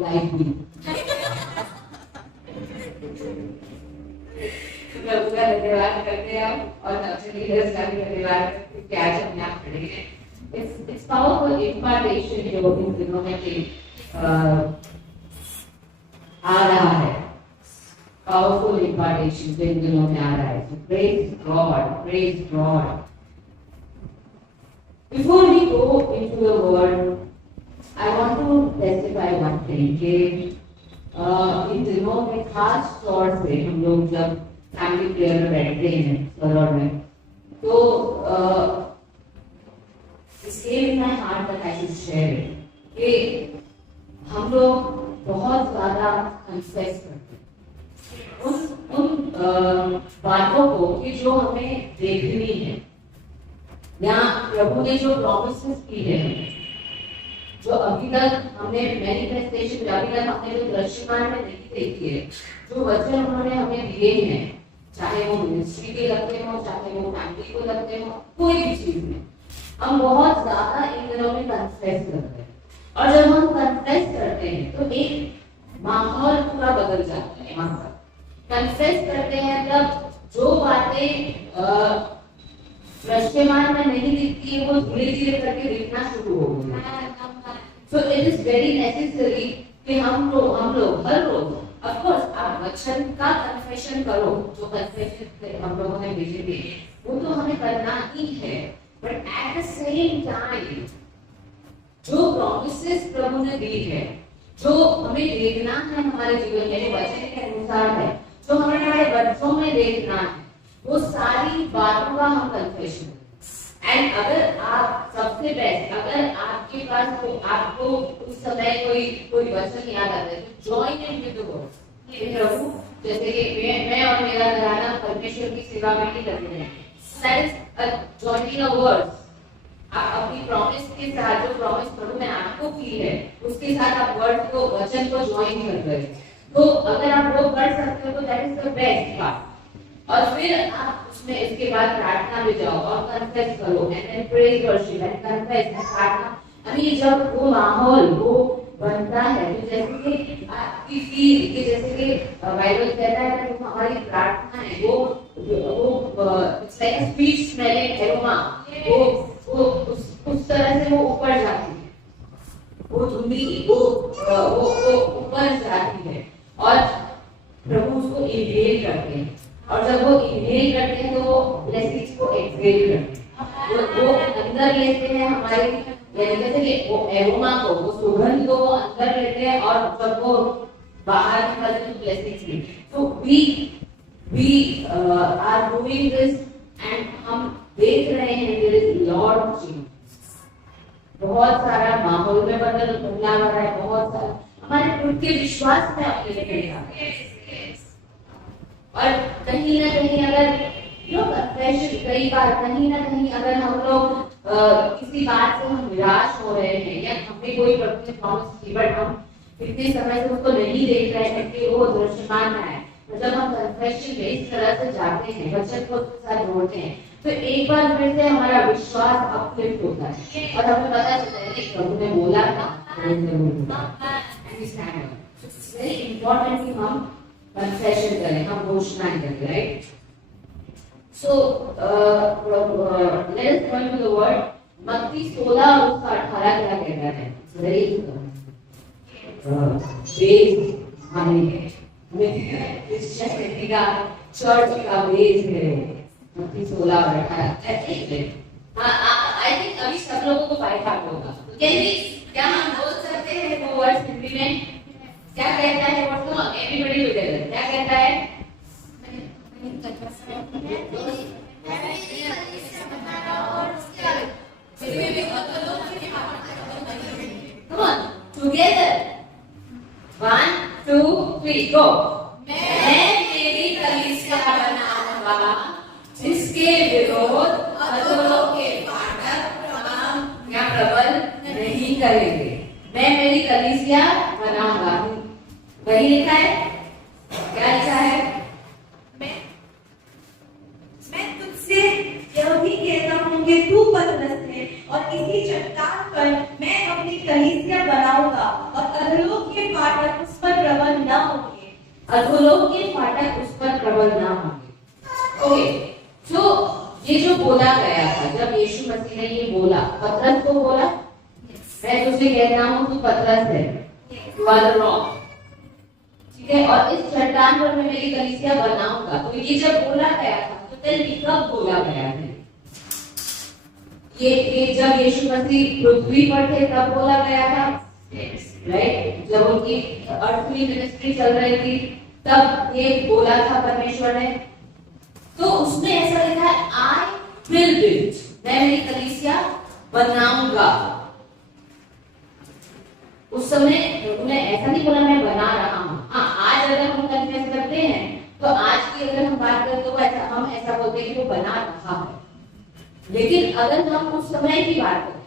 Life भी प्रभु का धन्यवाद करते हैं और अपने लीडर्स का भी धन्यवाद करते हैं कि आज हम यहाँ खड़े हैं। It's powerful impartation जो इन दिनों में आ रहा है, powerful impartation जो इन दिनों में आ रहा है। So praise God, praise God. Before we go into the word, I want to testify one thing कि इन दिनों में खास तौर से हम लोग जब फैमिली प्रेयर में बैठते हैं सरोवर में, तो It's in my heart that I should share it. कि हम लोग बहुत ज़्यादा confess करते हैं उन बातों को कि जो हमें देखनी है, या प्रभु ने जो promises की है, जो अभी तक हमने manifestation, अभी तक हमने जो दृश्यमान में नहीं देखी है, जो वचन उन्होंने हमें दिए हैं, चाहे वो मिनिस्ट्री के लगते हो, चाहे वो फैमिली को लगते हो, कोई भी चीज में हम बहुत ज्यादा इन दिनों में कन्फेस करते हैं। और जब हम कन्फेस करते हैं तो एक माहौल पूरा बदल जाता है। वहां पर कन्फेस करते हैं तब जो बातें दृश्यमान में नहीं दिखती है वो धीरे धीरे करके दिखना शुरू हो गई। So it is very necessary कि हम लोग हर रोज ऑफ कोर्स आप वचन का कन्फेशन करो, जो कन्फेशन हम लोगों ने भेजे थे वो तो हमें करना ही है, but at the same time जो प्रॉमिसेस प्रभु ने दी है, जो हमें देखना है हमारे जीवन में, वचन के अनुसार है, जो हमें हमारे बच्चों में देखना है, वो सारी बातों का हम कन्फेशन। एंड अगर आप सबसे बेस्ट, अगर आपके पास आपको उस समय कोई वचन याद आता है तो join in with the word. प्रभु जैसे कि मैं और मेरा घराना परमेश्वर की सेवा में ही लगे हैं, that is joining a words. आप अपनी प्रॉमिस के साथ, जो प्रॉमिस प्रभु ने आपको की है, उसके साथ आप वर्ड को, वचन को जॉइन कर रहे हैं। तो अगर आप वो कर सकते हो तो that is the best part. और फिर आप उसमें इसके बाद प्रार्थना में जाओ और कन्फेस करो, and then praise worship and confess and प्रार्थना। अभी जब वो माहौल वो बनता है तो जैसे कि आपकी फील कि जैसे कि बाइबल कहता है कि हमारी प्रार्थना है वो it's like a sweet smelling aroma, वो उस तरह से वो ऊपर जाती है, वो धुंधली वो ऊपर जाती है और प्रभु उसको इनहेल करते हैं। और जब वो इनहेल करते हैं तो वो ब्लेसिंग्स को एक्सहेल करते हैं, वो अंदर लेते हैं हमारे, जैसे कि वो एरोमा को, वो सुगंध को वो अंदर लेते हैं और जब वो बाहर निकलते हैं तो ब्लेसिंग्स में। तो we are doing this and हम देख रहे हैं there is lot of change। बहुत सारा माहौल में बदलाव आ रहा है, बहुत सारा हमारे खुद के विश्वास में अपने और कहीं ना कहीं अगर कई बार कहीं ना कहीं अगर हम लोग किसी बात से हम निराश हो रहे हैं या हमने कोई प्रॉमिस की बट हम इतने समय से उसको नहीं देख रहे हैं कि वो दृश्यमान है, तो जब हम कन्फेशन में इस तरह से जाते हैं, वचन को उसके साथ जोड़ते हैं, तो एक बार फिर से हमारा विश्वास अपलिफ्ट होता है और हमें पता चलता है कि प्रभु ने बोला था। वेरी इंपॉर्टेंट कि हम कन्फेशन करें, हम घोषणाएं करें, right? So let us go into the word. मत्ती 16 और उसका 18 क्या कहता है? Very बेस हमें क्रिश्चियनिटी का, चर्च का बेस है मत्ती 16 और 18। I think अभी सब लोगों को बाय हार्ट होगा। क्या हम बोल सकते हैं वो वर्ड हिंदी में? क्या कहता है? वर्ड को एवरीबॉडी टुगेदर क्या कहता है? Come on, together. 1, 2, 3, go. मैं मेरी कलीसिया बनाऊंगा जिसके विरोध अधरों के फाटक प्रबल नहीं करेंगे। मैं मेरी कलीसिया बनाऊंगा, वही लिखा है। क्या लिखा है? मैं तुझसे यह भी कहता हूँ कि तू पतरस है और इसी चट्टान पर मैं अपनी कलीसिया बनाऊंगा और अधलोक के फाटक उस पर प्रबल न होंगे। अधोलोक के फाटक उस पर प्रबल न होंगे। ओके, तो ये जो बोला गया था, जब यीशु मसीह ने ये बोला, पतरस को बोला, मैं तुझे कहता हूँ तू पतरस है, you are the rock, ठीक है, और इस चट्टान पर मैं मेरी कलीसिया बनाऊंगा। तो ये जब बोला गया था, तो तेरे कब बोला गया है? ये जब यीशु मसीह पृथ्वी पर थे तब बोला गया था, राइट? जब उनकी अर्थली मिनिस्ट्री चल रही थी तब ये बोला था परमेश्वर ने। तो उसमें ऐसा लिखा है, आई विल बिल्ड, मैं मेरी कलीसिया बनाऊंगा। उस समय उन्होंने ऐसा नहीं बोला मैं बना रहा हूँ। हाँ, आज अगर हम कन्फेस करते हैं तो आज की अगर हम बात करें तो ऐसा हम ऐसा बोलते हैं कि वो बना रहा है। लेकिन अगर हम उस समय की बात करें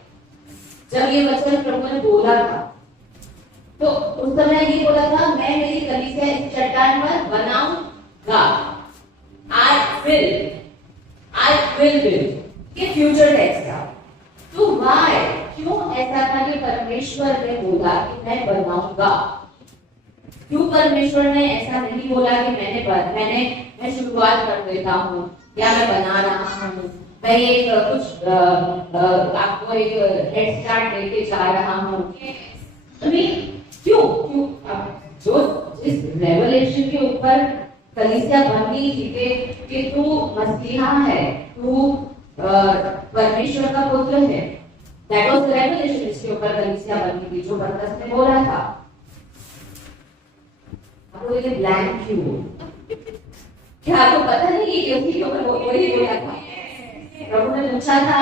जब ये वचन प्रभु ने बोला था, तो उस समय ये बोला था, मैं मेरी कलीसिया इस चट्टान पर बनाऊंगा। I will build। ये फ्यूचर टेंस था। तो why? क्यों ऐसा था कि परमेश्वर ने बोला कि मैं बनाऊंगा? क्यों परमेश्वर ने ऐसा नहीं बोला कि मैं शुरुआत कर देता हूँ या मैं बना रहा हूँ, मैं एक कुछ आपको एक हेड स्टार्ट देके जा रहा हूँ? क्यों जो इस रेवलेशन के ऊपर कलीसिया बननी थी कि तू मसीहा है, तू परमेश्वर का पुत्र है, दैट वाज द रेवलेशन। इसके ऊपर कलीसिया बननी थी जो पतरस ने बोला था। आपको ये ब्लैंक क्यों? क्या आपको पता नहीं कि उसके ऊपर वो वही बोला था? प्रभु ने पूछा था,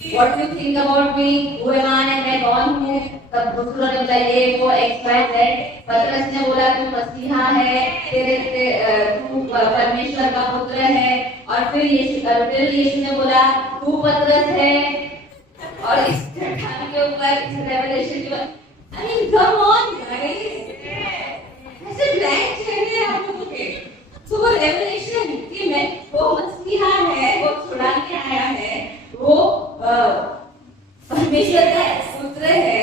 What do you think about me? Who am I? मैं कौन हूँ? तब दूसरों ने बोला ये वो XYZ। पतरस ने बोला तू मसीहा है, तू परमेश्वर का पुत्र है। और फिर यीशु ने बोला तू पतरस है। और इस चट्टान के ऊपर इस रेवलेशन के I mean, come on guys, ऐसे ब्लैंक चाहिए आप लोगों के। तो वो रेवलेशन कि मैं वो मसीहा है, वो छुड़ा के आया है, वो परमेश्वर का पुत्र है,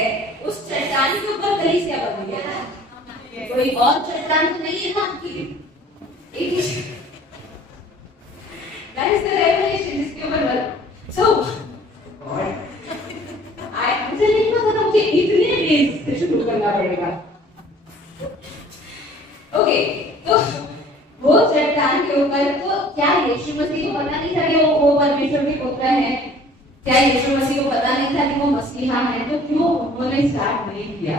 उस चट्टान के ऊपर कलीसिया बन गया। कोई और चट्टान तो नहीं है ना आपकी? That is the revelation जिसके ऊपर so मुझे नहीं पता था, मुझे इतने डेज से शुरू करना पड़ेगा। ओके, तो वो चट्टान के ऊपर, तो क्या यीशु मसीह को पता नहीं था कि वो परमेश्वर के पुत्र है? क्या यीशु मसीह को पता नहीं था कि वो मसीहा है? तो क्यों उन्होंने स्टार्ट नहीं किया?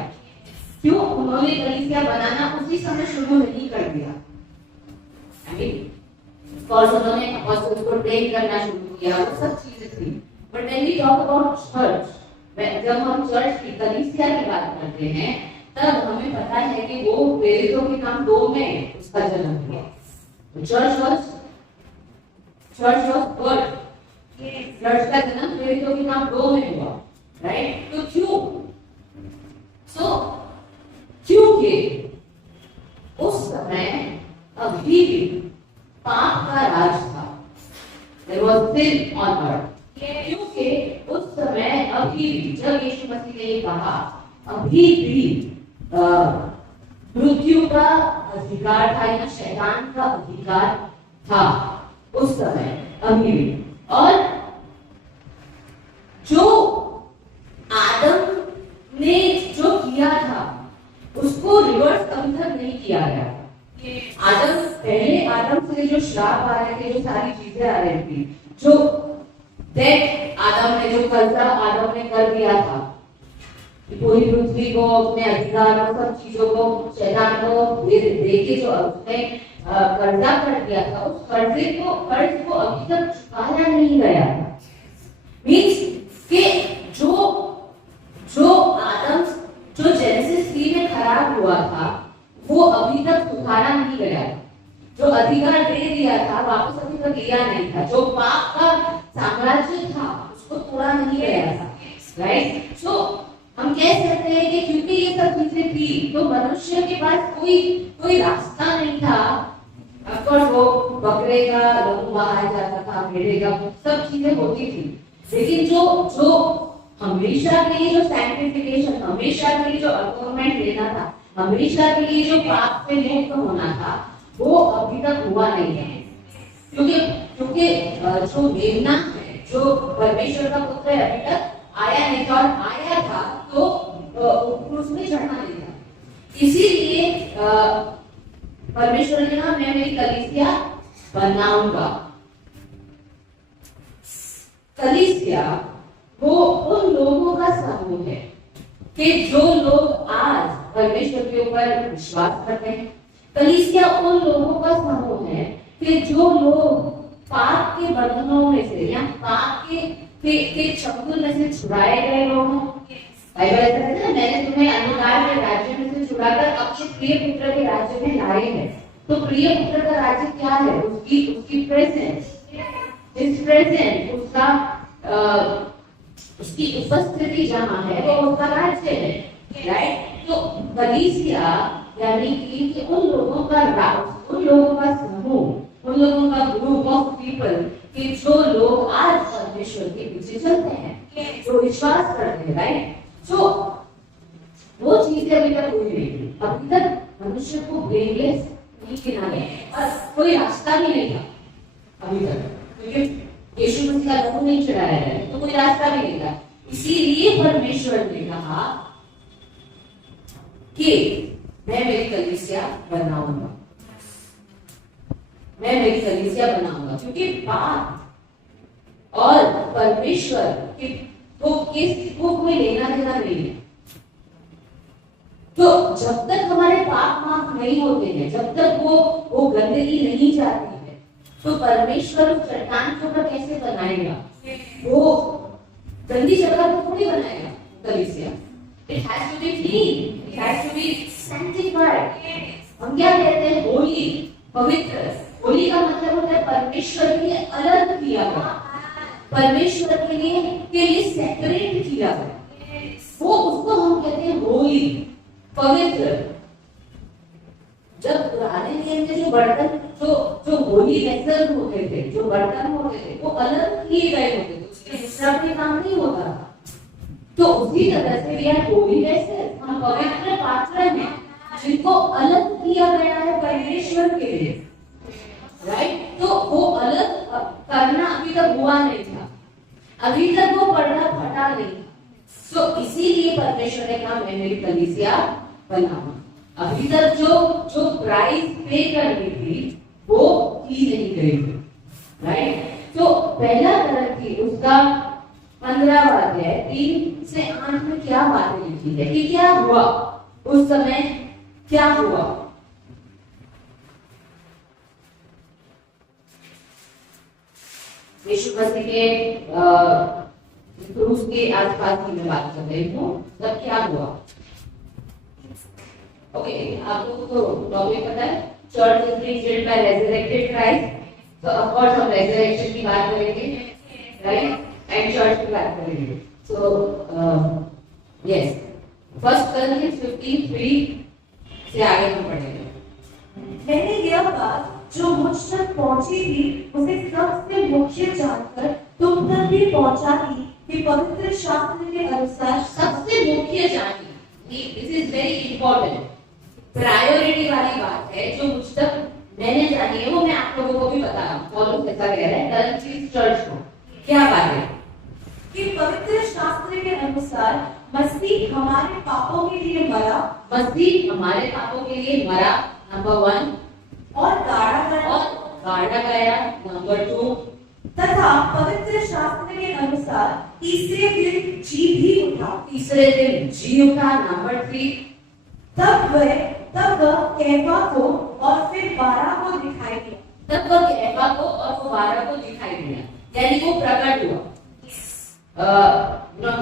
क्यों उन्होंने कलीसिया बनाना उसी समय शुरू नहीं कर दिया? उन्होंने अपोस्टल्स को ट्रेन करना शुरू किया, वो सब चीजें थी। But when we talk about church, जब हम चर्च की कलीसिया की बात करते हैं तब हमें पता है कि वो प्रेरितों के काम 2 में उसका जन्म हुआ। चर्च वाज बर्थ, चर्च का जन्म प्रेरितों के काम 2 में हुआ, राइट? तो क्योंकि उस समय अभी भी पाप का राज था, there was sin on earth। क्योंकि उस समय अभी भी जब यीशु मसीह ने ये कहा, अभी भी मृत्यु का अधिकार था या शैतान का अधिकार था उस समय अभी भी। और जो आदम ने जो किया था उसको रिवर्स अभी तक नहीं किया गया। पहले आदम से जो श्राप आ रहे थे, जो सारी चीजें आ रही थी, जो आदम ने जो कर्जा आदम ने कर दिया था, पूरी पृथ्वी को अपने अधिकार और सब चीजों को शैतान को देके जो उसने कर्जा कर दिया था, उस कर्ज को अभी तक चुकाया नहीं गया था। मीन्स कि जो आदम जो जेनेसिस 3 में खराब हुआ था वो अभी तक सुधारा नहीं गया। जो अधिकार दे दिया था वापस अभी तक लिया नहीं था। जो पाप का साम्राज्य था उसको तोड़ा नहीं गया था, राइट? सो हम कह सकते हैं कि क्योंकि ये सब चीजें थी तो मनुष्य के पास कोई रास्ता नहीं था। ऑफ कोर्स वो बकरे का लहू बहाया जाता था, भेड़े का, सब चीजें होती थी, लेकिन जो हमेशा के लिए जो सैंक्टिफिकेशन, हमेशा के लिए जो अटोनमेंट लेना था, हमेशा के लिए जो पाप से मुक्त होना था वो अभी तक हुआ नहीं है, क्योंकि क्योंकि जो मेमना है, जो परमेश्वर का पुत्र है, अभी तक आया नहीं था, और आया था तो क्रूस में चढ़ना नहीं था। इसीलिए परमेश्वर ने कहा मैं मेरी कलीसिया बनाऊंगा। कलीसिया वो उन लोगों का समूह है कि जो लोग आज परमेश्वर के ऊपर विश्वास करते हैं। कलीसिया उन लोगों का समूह है कि जो लोग पाप के बंधनों में से या पाप के चंगुल में से छुड़ाए गए लोग हैं। बाइबल ऐसा कहता है, मैंने तुम्हें अंधकार के राज्य में से छुड़ाकर अपने प्रिय पुत्र के राज्य में लाए हैं। तो प्रिय पुत्र का राज्य क्या है? उसकी प्रेजेंस, हिज प्रेजेंस, उसकी उपस्थिति जहाँ है वो उसका राज्य है, राइट। तो कलीसिया यानी कि उन लोगों का समूह, उन लोगों का ग्रुप ऑफ पीपल कि जो लोग आज परमेश्वर के पीछे चलते हैं, जो विश्वास करते हैं, राइट। तो वो चीजें अभी तक हुई नहीं थी। अभी तक मनुष्य को ब्लेमलेस नहीं गिना गया और कोई रास्ता भी नहीं था अभी तक, क्योंकि यीशु मसीह का लहू नहीं चढ़ाया है तो कोई रास्ता भी नहीं था। इसीलिए परमेश्वर ने कहा कि मैं मेरी कलीसिया बनाऊंगा, मैं मेरी कलीसिया बनाऊंगा, क्योंकि पाप और परमेश्वर की वो कोई लेना देना नहीं है। तो जब तक हमारे पाप माफ नहीं होते हैं, जब तक वो गंदगी नहीं जाती है, तो परमेश्वर उस चट्टान के ऊपर कैसे बनाएगा? वो गंदी जगह को थोड़ी बनाएगा कलीसिया। It has to be clean, it has to be sanctified. हम क्या कहते हैं? होली, पवित्र। होली का मतलब होता है परमेश्वर के लिए अलग किया गया, परमेश्वर के लिए सेपरेट किया गया। वो उसको हम कहते हैं होली, पवित्र। जब पुराने नियम के जो बर्तन, जो होली वेसल होते थे, जो बर्तन होते थे, वो अलग किए गए होते थे, उसके दूसरा कोई काम नहीं होता था। तो उसी तरह से भी होली वेसल, हम पवित्र पात्र हैं जिनको अलग किया गया है परमेश्वर के लिए, राइट। तो वो अलग करना अभी तक हुआ नहीं था, अभी तक वो पर्दा फटा नहीं। तो इसीलिए परमेश्वर ने कहा मैं मेरी कलीसिया बनाऊंगा। अभी तक जो प्राइस पे करनी थी वो की नहीं गई थी, राइट। तो पहला तरक्की उसका 15वां अध्याय 3 से 8 में क्या बातें लिखी है कि क्या हुआ उस समय, क्या हुआ। यीशु मसीह के क्रूस के आसपास की मैं बात कर रही हूँ, तब क्या हुआ। ओके, आप लोगों को टॉपिक पता है, church is preached by resurrected Christ. तो ऑफ कोर्स हम रेजरेक्शन की बात करेंगे, राइट, एंड चर्च की बात करेंगे। सो यस, फर्स्ट कोरिन्थियंस 15:3 से आगे हम पढ़ेंगे। मैंने यह बात जो मुझ तक पहुंची थी उसे सबसे मुख्य जानकर तुम तक भी पहुंचा दी कि पवित्र शास्त्र के अनुसार सबसे मुख्य जानिए, this is very important, priority वाली बात है। जो मुझ तक मैंने जानी है वो मैं आप लोगों को भी बता रहा हूँ। पौलुस ऐसा कह रहा है कोरिन्थियंस चर्च को, क्या बात है कि पवित्र शास्त्र के अनुसार मसीह हमारे पापों के लिए मरा, मसीह हमारे पापों के लिए मरा, नंबर 1, और गाड़ा गया, नंबर 2, तथा पवित्र शास्त्र के अनुसार तीसरे दिन जी भी उठा, तीसरे दिन जी उठा, नंबर 3, तब वह कैफा को और फिर 12 को दिखाई दिया, तब वह कैफा को और वो 12 को दिखाई दिया, यानी वो प्रकट हुआ,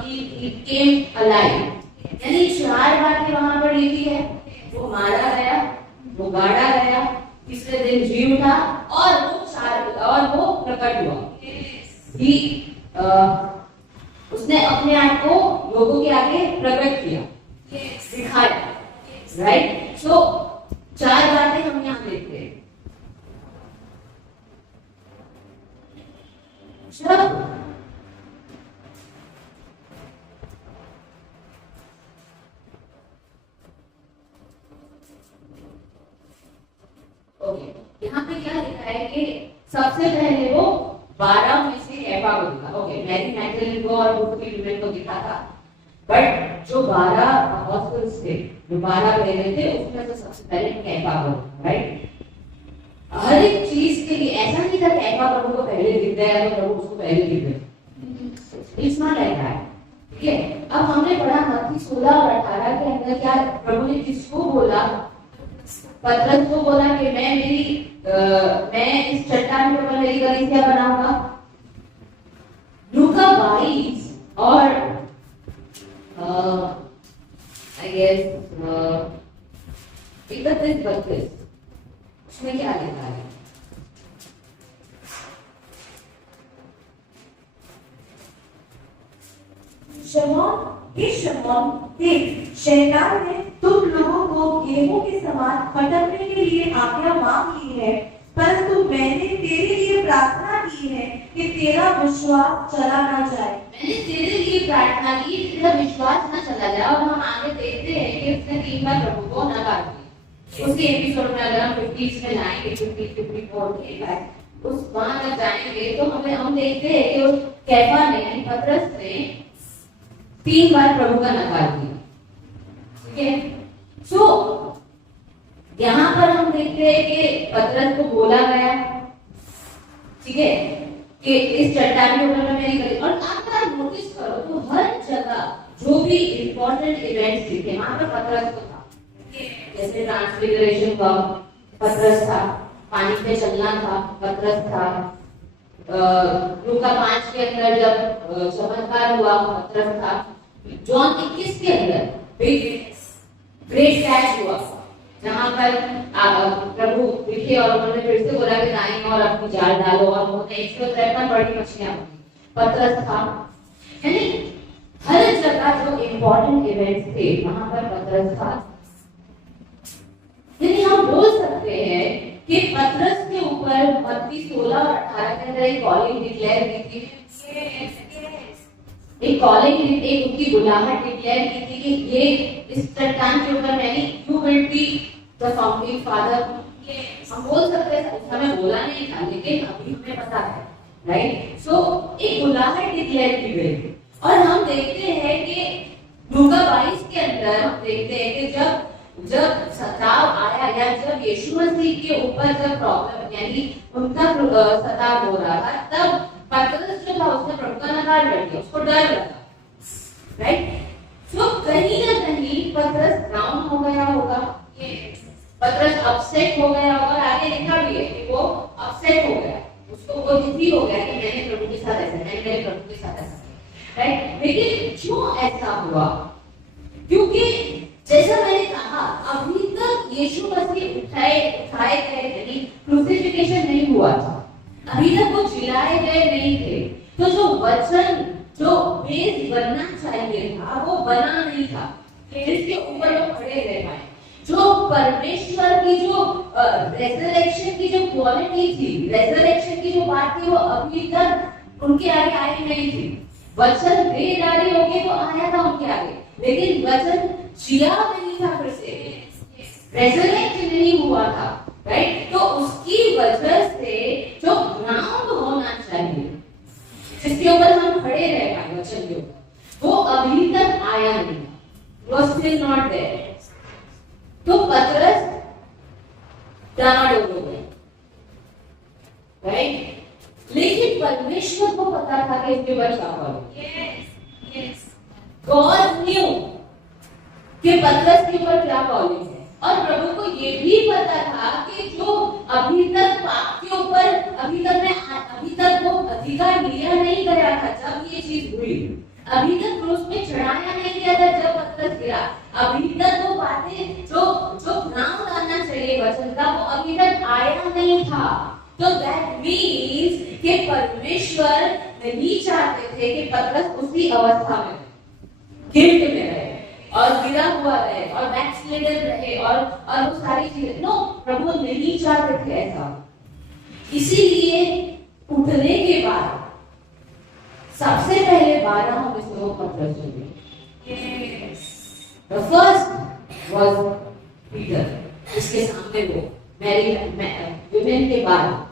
he came alive। यानी 4 बातें वहां पर लिखी है, वो मारा गया, वो गाड़ा गया, तीसरे दिन जी उठा और वो प्रकट हुआ। उसने अपने आप को लोगों के आगे प्रकट किया, दिखाया, राइट। सो 4 बातें हम यहाँ देखते हैं। यहाँ पे क्या लिखा है कि सबसे पहले वो 12 में से कैफा को दिखा। ओके, मैरी मैगदलीन को और दूसरी विमेन को दिखा था, बट जो 12 अपॉस्टल्स थे, जो 12 प्रेरित थे, उसमें से सबसे पहले कैफा को, राइट? हर एक चीज के लिए ऐसा नहीं था कैफा प्रभु को पहले दिख गया तो प्रभु उसको पहले दिख गए। It's not like that. ठीक है, अब हमने पढ़ा मत्ती 16 और 18 के अंदर क्या प्रभु ने किसको बोला? पतरस को बोला कि मैं इस चट्टान के ऊपर मेरी कलीसिया बनाऊंगा। लूका 22 और आई गेस 31-32 उसमें क्या लिखा है? शमौन देख, शैतान ने तुम लोगों को गेहूं के समान फटकने के लिए आज्ञा मांग ली है, परंतु मैंने तेरे लिए प्रार्थना की है कि तेरा विश्वास चला ना जाए। मैंने तेरे लिए प्रार्थना की, तेरा विश्वास न चला जाए। और हम आगे देखते हैं कि उसने 3 बार प्रभु को नकार दिया। उसी एपिसोड में अगर हम 50 में जाएंगे, 54 के बाद उस वहां तक जाएंगे तो हम देखते हैं कि उस कैफा ने, पतरस ने 3 बार प्रभु का नकार दिया। ठीक है, सो यहाँ पर हम देखते हैं कि पतरस को बोला गया, ठीक है, कि इस चट्टान के ऊपर में मेरी गली। और आप अगर नोटिस करो तो हर जगह जो भी इंपॉर्टेंट इवेंट्स दिखे वहां पर पतरस को था। जैसे ट्रांसफिगरेशन का पतरस था, पानी पे चलना था पतरस था, लूका 5 के अंदर जब चमत्कार हुआ पतरस था, जॉन 21 के अंदर ग्रेट कैच हुआ जहां पर प्रभु दिखे और उन्होंने फिर से बोला कि दाएं और अपनी जाल डालो, और उन्होंने 153 बड़ी मछलियां पकड़ी, पतरस था। यानी हर जगह जो इंपॉर्टेंट इवेंट्स थे वहां पर पतरस था। यानी हम बोल सकते हैं कि पतरस के ऊपर मत्ती 16 और 18 के अंदर एक कॉलिंग डिक्लेयर की थी। एक कॉलिंग, एक उनकी बुलाहट डिक्लेयर की थी कि ये इस चट्टान के ऊपर मैंने you will be the founding father. हम बोल सकते हैं, उस समय बोला नहीं था लेकिन अभी हमें पता है, राइट? सो एक बुलाहट डिक्लेयर की गई। और हम देखते हैं कि लूका 22 के अंदर हम देखते हैं कि जब सताव आया या जब यीशु मसीह के ऊपर जब प्रॉब्लम यानी उनका सताव हो रहा था, तब पतरस जो था उसने प्रभु का नकार कर दिया, उसको डर लगा, राइट? सो कहीं ना कहीं पतरस डाउन हो गया होगा, पतरस अपसेट हो गया होगा। आगे लिखा भी है कि वो अपसेट हो गया, उसको वो दुखी हो गया कि मैंने प्रभु के साथ ऐसा, मैंने मेरे प्रभु के साथ ऐसा, राइट? लेकिन क्यों ऐसा हुआ? क्योंकि जैसा मैंने कहा, अभी तक यीशु मसीह उठाए गए यानी क्रूसिफिकेशन नहीं हुआ था, अभी तक वो जिलाए गए नहीं थे। तो जो वचन, जो बेस बनना चाहिए था वो बना नहीं था, जिसके ऊपर वो खड़े रह पाए। जो परमेश्वर की जो रेजरेक्शन की जो क्वालिटी थी, रेजरेक्शन की जो बात थी, वो अभी तक उनके आगे आई नहीं थी। वचन बेदारी हो गए तो आया था उनके आगे, लेकिन वचन जिया नहीं था, फिर से रेजरेक्ट नहीं हुआ था, राइट? तो उसकी वजह से जो ग्राउंड होना चाहिए जिसके ऊपर हम खड़े रह पाए वचन के ऊपर, वो अभी तक आया नहीं, वो स्टिल नॉट देयर। तो पतरस डामाडोल हो गए, राइट? लेकिन परमेश्वर को पता था कि इसके ऊपर क्या होगा। गॉड न्यू कि पतरस के ऊपर क्या कॉलिंग है, और प्रभु को ये भी पता था कि जो अभी तक पाप के ऊपर अभी तक वो अधिकार लिया नहीं गया था जब ये चीज हुई, अभी तक क्रूस पे चढ़ाया नहीं गया था जब पतरस गिरा, अभी तक वो बातें जो ग्राउंड आना चाहिए वचन का वो अभी तक आया नहीं था। तो दैट मीन्स कि परमेश्वर नहीं चाहते थे कि पतरस उसी अवस्था में गिल्ट में रहे और गिरा हुआ रहे और बैकस्लाइडर रहे और वो सारी चीजें। नो, प्रभु नहीं चाहते थे ऐसा। इसीलिए उठने के बाद सबसे पहले 12 में से वो पतरस हुए। The first was Peter, उसके सामने वो विमेन के बाद,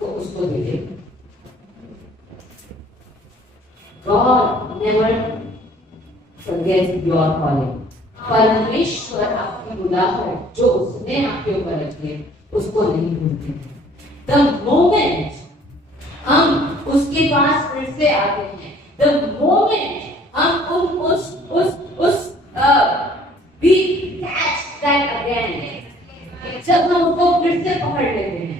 तो उसको दे दे। God never forgets your calling. परमेश्वर आपकी बुलाहट जो उसने आपके ऊपर रखी है उसको नहीं भूलते हैं। The moment हम उसके पास फिर से आते हैं, the moment हम उस we catch that again, जब हम उसको फिर से पकड़ लेते हैं,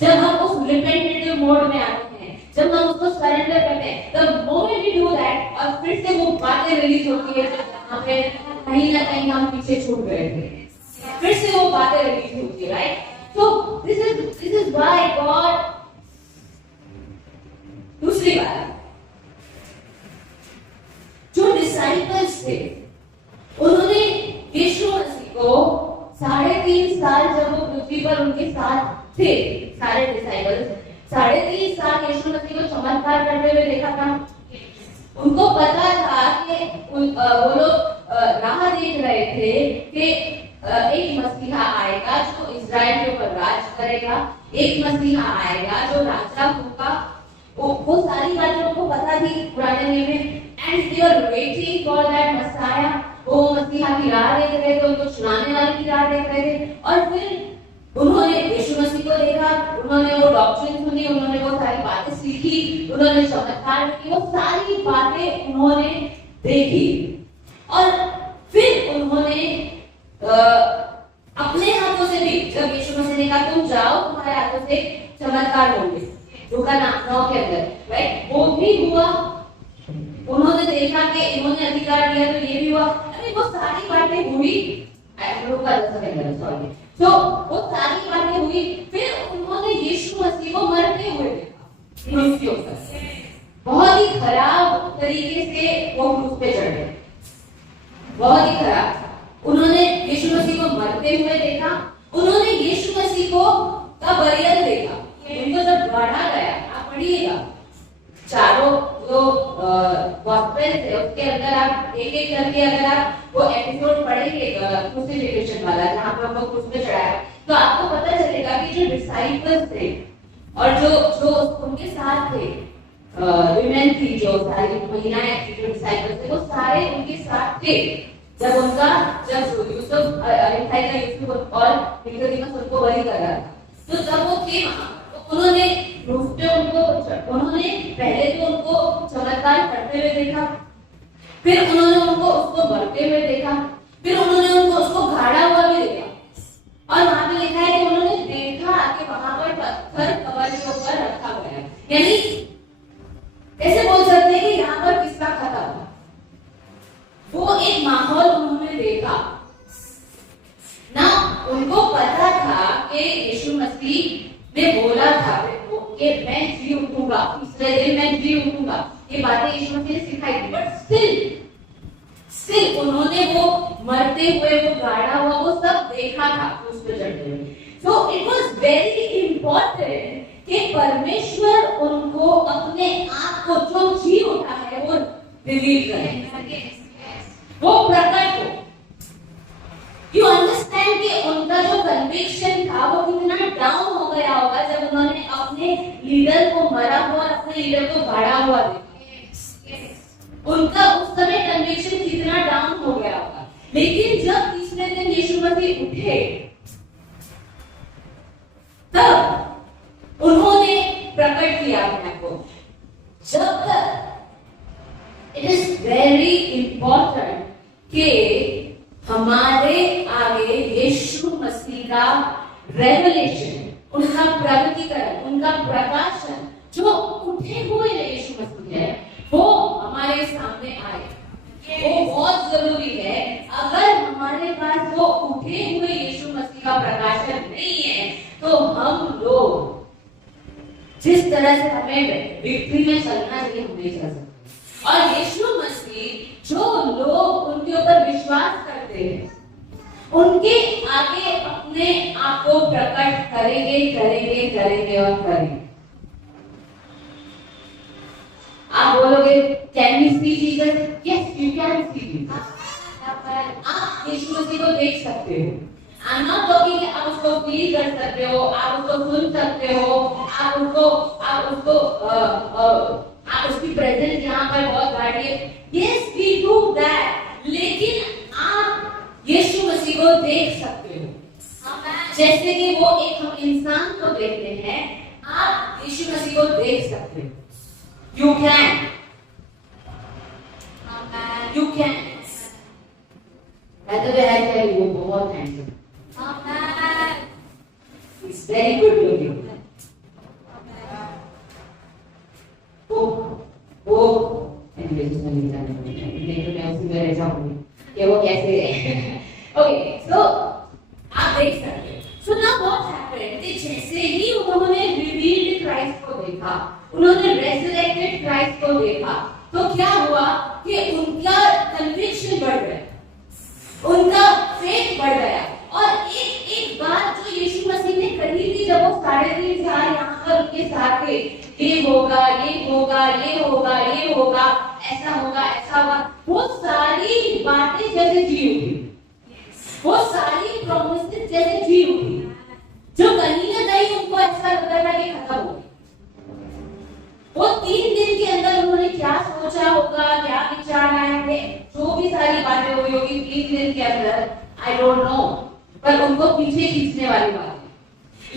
जब हम उस रिपेंटेटिव मोड में आते हैं, जब हम उसको सरेंडर करते हैं, the moment we do that, और फिर से वो बातें रिलीज होती है जहाँ पे कहीं ना कहीं हम पीछे छूट गए थे, फिर से वो बातें रिलीज होती है, right? So this is why God, दूसरी बात, जो डिसाइपल्स थे उन्होंने यीशु मसीह को 3.5 साल जब वो पृथ्वी पर उनके साथ थे, सारे डिसाइपल्स 3.5 साल यीशु मसीह को चमत्कार करते हुए देखा था। उनको पता था कि वो लोग राह देख रहे थे कि एक मसीहा आएगा जो इजराइल के ऊपर राज करेगा, एक मसीहा आएगा जो राजा होगा। वो सारी बातें उनको पता थी पुराने नियम में, and they are waiting for that messiah. वो मसीहा की राह देख रहे थे, उनको चुनाने वाले की राह देख रहे थे, और फिर उन्होंने यीशु मसीह को देखा, उन्होंने वो डॉक्ट्रिन सुनी, उन्होंने वो सारी बातें सीखी, उन्होंने चमत्कार की, वो सारी बातें उन्होंने देखी, और फिर उन्होंने अपने हाथों से भी, जब यीशु मसीह ने कहा तुम जाओ तुम्हारे हाथों से चमत्कार होंगे, लूका 9 के अंदर, राइट, वो भी हुआ। उन्होंने देखा कि इन्होंने अधिकार दिया तो ये भी हुआ। अरे वो सारी बातें हुई, लूका 10 के अंदर, सॉरी, तो वो सारी बातें हुई। फिर उन्होंने यीशु मसीह को मरते हुए देखा क्रूस के ऊपर, बहुत ही खराब तरीके से वो क्रूस पे चढ़ गए, बहुत ही खराब। उन्होंने यीशु मसीह को मरते हुए देखा, उन्होंने यीशु मसीह को का बरियल देखा, उनको जब गाड़ा गया, आप पढ़िएगा चारों जो गॉस्पेल है उसके अंदर आप एक एक करके अगर आप वो एपिसोड पढ़ेंगे क्रूसिफिक्शन वाला जहाँ पर वो क्रूस पे चढ़ाया, तो आपको पता चलेगा कि जो डिसाइपल्स थे और जो उनके साथ थे, विमेन थी, जो सारी महिलाएं थी, जो डिसाइपल्स थे, वो सारे उनके साथ थे जब यूसुफ अरिमथाई का यूसुफ और निकोदेमुस उनको बलि कर रहा था। तो जब वो थे वहां, तो उन्होंने पहले तो उनको चमत्कार करते हुए देखा, फिर उन्होंने उसको मरते हुए देखा, फिर उन्होंने उसको गाड़ा हुआ भी देखा, और वहां पे लिखा है कि उन्होंने देखा कि वहां पर पत्थर कबर के ऊपर रखा गया है। यानी कैसे बोल सकते हैं कि यहाँ पर किसका खत्म, वो एक माहौल उन्होंने देखा ना। उनको पता था कि यीशु मसीह ने बोला था कि मैं जी उठूंगा, तीसरे दिन मैं जी उठूंगा, ये बातें यीशु मसीह ने सिखाई थी, बट स्टिल उन्होंने वो मरते हुए, वो गाड़ा हुआ, वो सब देखा था उस पे चढ़ते हुए। So it was very important कि परमेश्वर उनको अपने आप को जो जी उठा है वो रिवील करे, वो प्रकट हो। यू अंडरस्टैंड कि उनका जो कन्विक्शन था वो कितना डाउन हो गया होगा जब उन्होंने अपने लीडर को मरा हुआ और अपने लीडर को गाड़ा हुआ देखा। उनका उस समय कन्विक्शन कितना डाउन हो गया होगा। लेकिन जब तीसरे दिन यीशु मसीह उठे, तब उन्होंने प्रकट किया अपने को। जब तक इट इज वेरी इंपॉर्टेंट कि हमारे आगे यीशु मसीह का रेवलेशन, उनका प्रगटीकरण, उनका प्रकाशन, जो उठे हुए यीशु मसीह है, वो हमारे सामने आए। वो बहुत जरूरी है। अगर हमारे पास वो उठे हुए यीशु मसीह का प्रकाशन नहीं है, तो हम लोग जिस तरह से हमें विक्ट्री में चलना चाहिए हम नहीं चल सकते। और यीशु मसीह जो लोग उनके ऊपर विश्वास करते हैं, उनके आगे अपने आप को प्रकट करेंगे, करेंगे, करेंगे और करेंगे। आप बोलोगे can we see Jesus? Yes, you can see Jesus. आप यीशु मसीह को देख सकते हो, आई एम नॉट टॉकिंग कि आप उसको फील कर सकते हो, आप उसको सुन सकते हो, आप उसकी प्रेजेंस यहाँ पर बहुत गाड़ी है। यस वी डू दैट, लेकिन आप यीशु मसीह को देख सकते हो जैसे कि वो एक हम इंसान को देखते हैं, आप यीशु मसीह को देख सकते हो। You can, you can. वो बहुत handsome, it's very good looking. वो मैं उसी में रह जाऊंगी कि वो कैसे है। ओके, सो आप देख सकते हो। सो नाउ व्हाट हैपेंड कि जैसे ही उन्होंने रिवील्ड क्राइस्ट को देखा, उन्होंने रेजरेक्टेड क्राइस्ट को देखा, तो क्या हुआ कि उनका कन्विक्शन बढ़ गया, उनका फेथ बढ़ गया। और एक एक बात जो यीशु मसीह ने कही थी जब वो 3.5 साल यहाँ पर उनके साथ थे, ये होगा, ये होगा, ये होगा, ये होगा, ऐसा होगा, ऐसा होगा, वो सारी बातें जैसे जी उठी, वो सारी प्रॉमिसेस जैसे जी उठी, जो कहीं ना कहीं उनको ऐसा लगता था कि खत्म हो गई। वो 3 दिन के अंदर उन्होंने क्या सोचा होगा, क्या विचार आए थे, जो भी सारी बातें हुई होगी 3 दिन के अंदर, आई डोंट नो, पर उनको पीछे खींचने वाली बात है।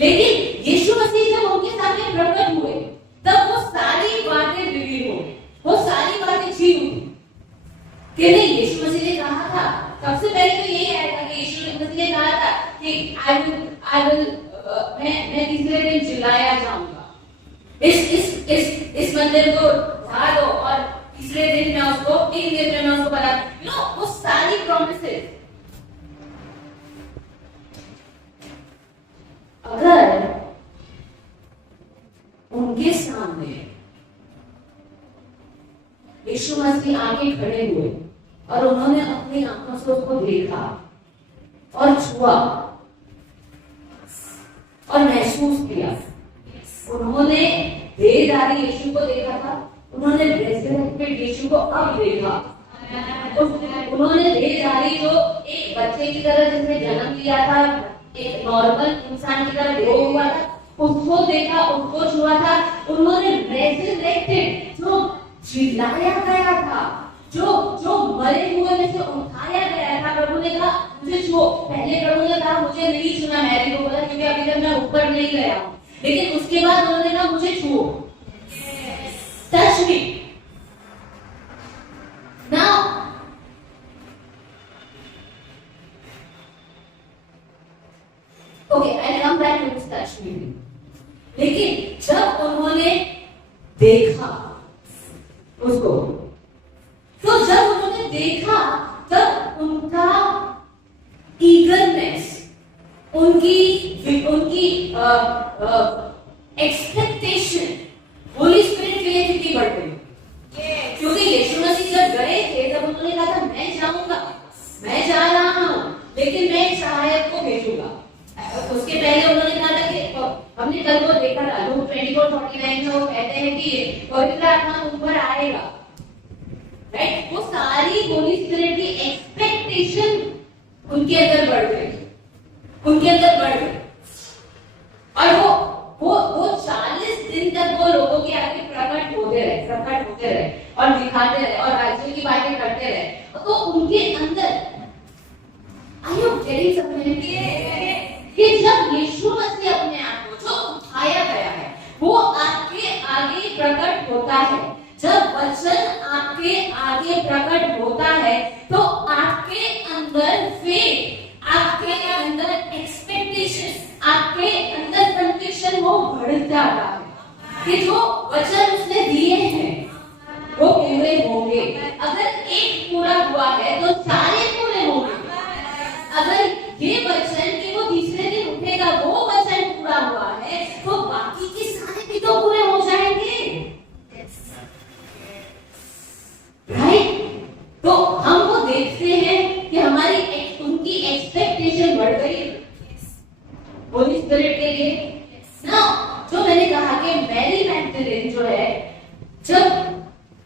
लेकिन यीशु मसीह जब उनके सामने प्रकट हुए, तब वो सारी बातें रिवील हो गई, वो सारी बातें छी हुई कि नहीं। यीशु मसीह ने कहा था, सबसे पहले तो यही आया था कि यीशु मसीह ने कहा था कि मैं तीसरे दिन जिलाया जाऊंगा, इस मंदिर को ढा दो और तीसरे दिन मैं उसको 3 दिन में मैं उसको बना, यू नो, वो सारी प्रॉमिसेस। अगर उनके सामने यीशु मसीह आके खड़े हुए और उन्होंने अपनी आंखों से उसको देखा और छुआ और महसूस किया, उन्होंने देहधारी यीशु को देखा था, उन्होंने रेज़रेक्टेड यीशु को अब देखा, उन्होंने देहधारी जो एक बच्चे की तरह जिसने जन्म लिया था, एक नॉर्मल इंसान की तरह ग्रो हुआ था, उसको देखा, उसको छुआ था। उन्होंने रेज़रेक्टेड जो जिलाया गया था, जो मरे हुए में से उठाया गया था, प्रभु ने कहा मुझे छुओ। पहले प्रभु ने कहा मुझे नहीं छूना, मैरी को बोला क्योंकि अभी तक मैं ऊपर नहीं गया हूं, लेकिन उसके बाद उन्होंने कहा मुझे छुओ, touch me now. Okay, I come back to this touch me. लेकिन जब उन्होंने देखा उसको, तो जब उन्होंने देखा तब उनका ईगरनेस, उनकी एक्सपेक्टेशन होली स्पिरिट के लिए कितनी बढ़ गई। क्योंकि यीशु मसीह जब गए थे तब उन्होंने कहा था मैं जाऊंगा, मैं जा रहा हूं, लेकिन मैं एक सहायक को भेजूंगा। उसके पहले उन्होंने कहा था कि हमने कल को देखा था, लूक 24:49 में वो कहते हैं कि पवित्र आत्मा ऊपर आएगा, राइट। वो सारी होली स्पिरिट की एक्सपेक्टेशन उनके अंदर बढ़ गई, उनके अंदर बढ़ गई। और वो 40 दिन तक वो लोगों के आगे प्रकट होते रहे और दिखाते रहे और राज्यों की बातें करते रहे। तो उनके अंदर आई यू गेटिंग समझ कि जब यीशु मसीह अपने आप को जो उठाया गया है वो आपके आगे प्रकट होता है, जब वचन आपके आगे प्रकट होता है तो आपके अंदर फेथ, आपके अंदर एक्सपेक्टेशन, आपके अंदर कन्विक्शन वो बढ़ जाता है कि जो वचन उसने दिए हैं वो पूरे होंगे। अगर एक पूरा हुआ है तो सारे पूरे होंगे। अगर ये वचन कि वो तीसरे दिन उठेगा वो वचन पूरा हुआ है तो बाकी के सारे भी तो पूरे हो जाएंगे, राइट। तो हम वो देखते हैं कि हमारी उनकी एक्सपेक्टेशन बढ़ गई होली स्पिरिट के लिए ना। जो मैंने कहा कि मैरी मैग्दलेन जो है, जब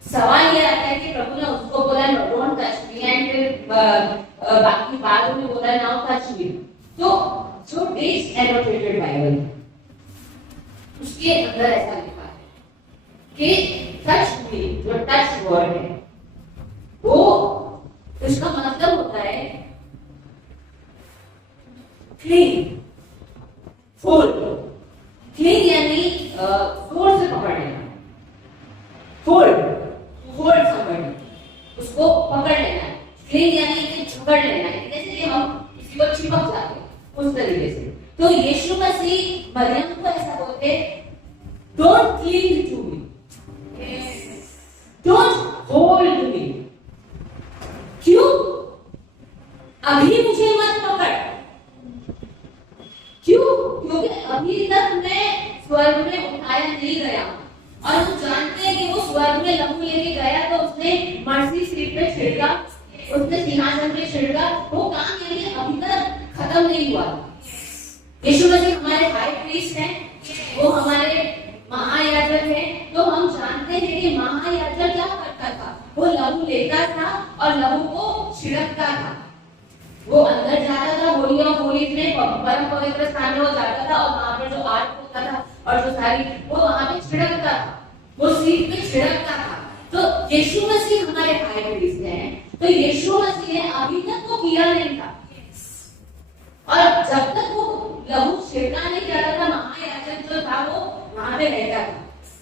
सवाल ये आता है कि प्रभु ने उसको बोला डोंट टच मी, एंड फिर बाकी बाद में बोला नाउ टच मी, जो डेट्स एनोटेटेड बाइबल उसके अंदर ऐसा लिखा है कि टच मी, जो टच वर्ड है वो इसका मतलब होता है क्लीन, फोल्ड। क्लीन यानी जोर से पकड़ लेना, फोल्ड फोल्ड समझना, उसको पकड़ लेना है। क्लीन यानी कि झपड़ लेना है, जैसे कि हम किसी को चिपक जाते हैं उस तरीके से। तो यीशु मसीह मरियम को ऐसा बोलते, don't cling to me, don't hold me. क्यों? अभी मुझे मत पकड़। क्यों? क्योंकि अभी तक मैं स्वर्ग में उठाया नहीं गया, और हम जानते हैं कि वो स्वर्ग में लहू लेके गया तो उसने मर्सी सीट पे छिड़का, उसने सिंहासन पे छिड़का। वो काम यानी अभी तक खत्म नहीं हुआ। यीशु मसीह हमारे हाई प्रीस्ट हैं, वो हमारे महायाजक हैं। तो हम जानते हैं कि महायाजक क्या करता था, वो लहू लेता था और लहू को छिड़कता था। वो अंदर जाता था, होली ऑफ होलीज में परम पवित्र स्थान में वो जाता था, और वहां पर जो आर्ट होता था और जो सारी वो वहां पे छिड़कता था, वो सीट पे छिड़कता था। तो यीशु मसीह हमारे हाई प्रीस्ट हैं। तो यीशु मसीह ने अभी तक वो किया नहीं था, और जब तक वो लहू छिड़का नहीं जाता था, महायाजक जो था वो वहां पे रहता था,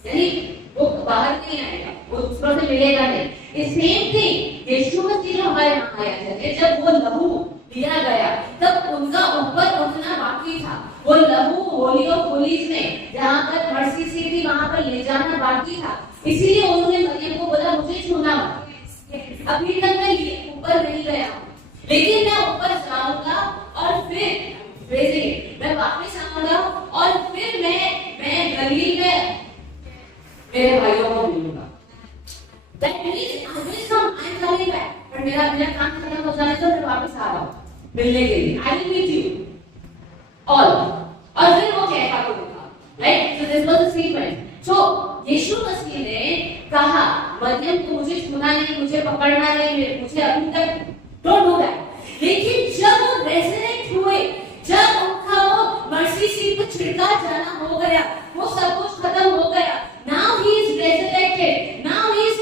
यानी वो बाहर नहीं आएगा, वो दूसरों से मिलेगा नहीं। सेम थिंग यीशु मसीह जो हमारे महायाजक है, जब वो लहू लिया गया तब उनका ऊपर उठना बाकी था। वो लहू होली ऑफ होलीज में जहां पर मर्सी सीट थी वहां पर ले जाना बाकी था। इसीलिए उन्होंने मरियम को बोला, मुझे छूना मत, अभी तक मैं ऊपर नहीं गया, लेकिन मैं ऊपर जाऊंगा और फिर मैं वापस आऊंगा, और फिर मैं गलील में मेरे भाइयों को मिलूंगा। That means I will come, I am coming back. पर मेरा काम खत्म हो जाने तो मैं वापस आ रहा हूँ मिलने के लिए। I will meet you all. और फिर वो कैफा को देखा, right? So this was the sequence. So यीशु मसीह ने कहा मरियम को मुझे छूना नहीं, मुझे पकड़ना नहीं, मुझे अभी तक don't do that. लेकिन जब वो resurrect हुए, जब उनका वो मर्सी सीट पर छिड़का जाना हो गया, वो सब कुछ खत्म हो गया, now he is resurrected, now he is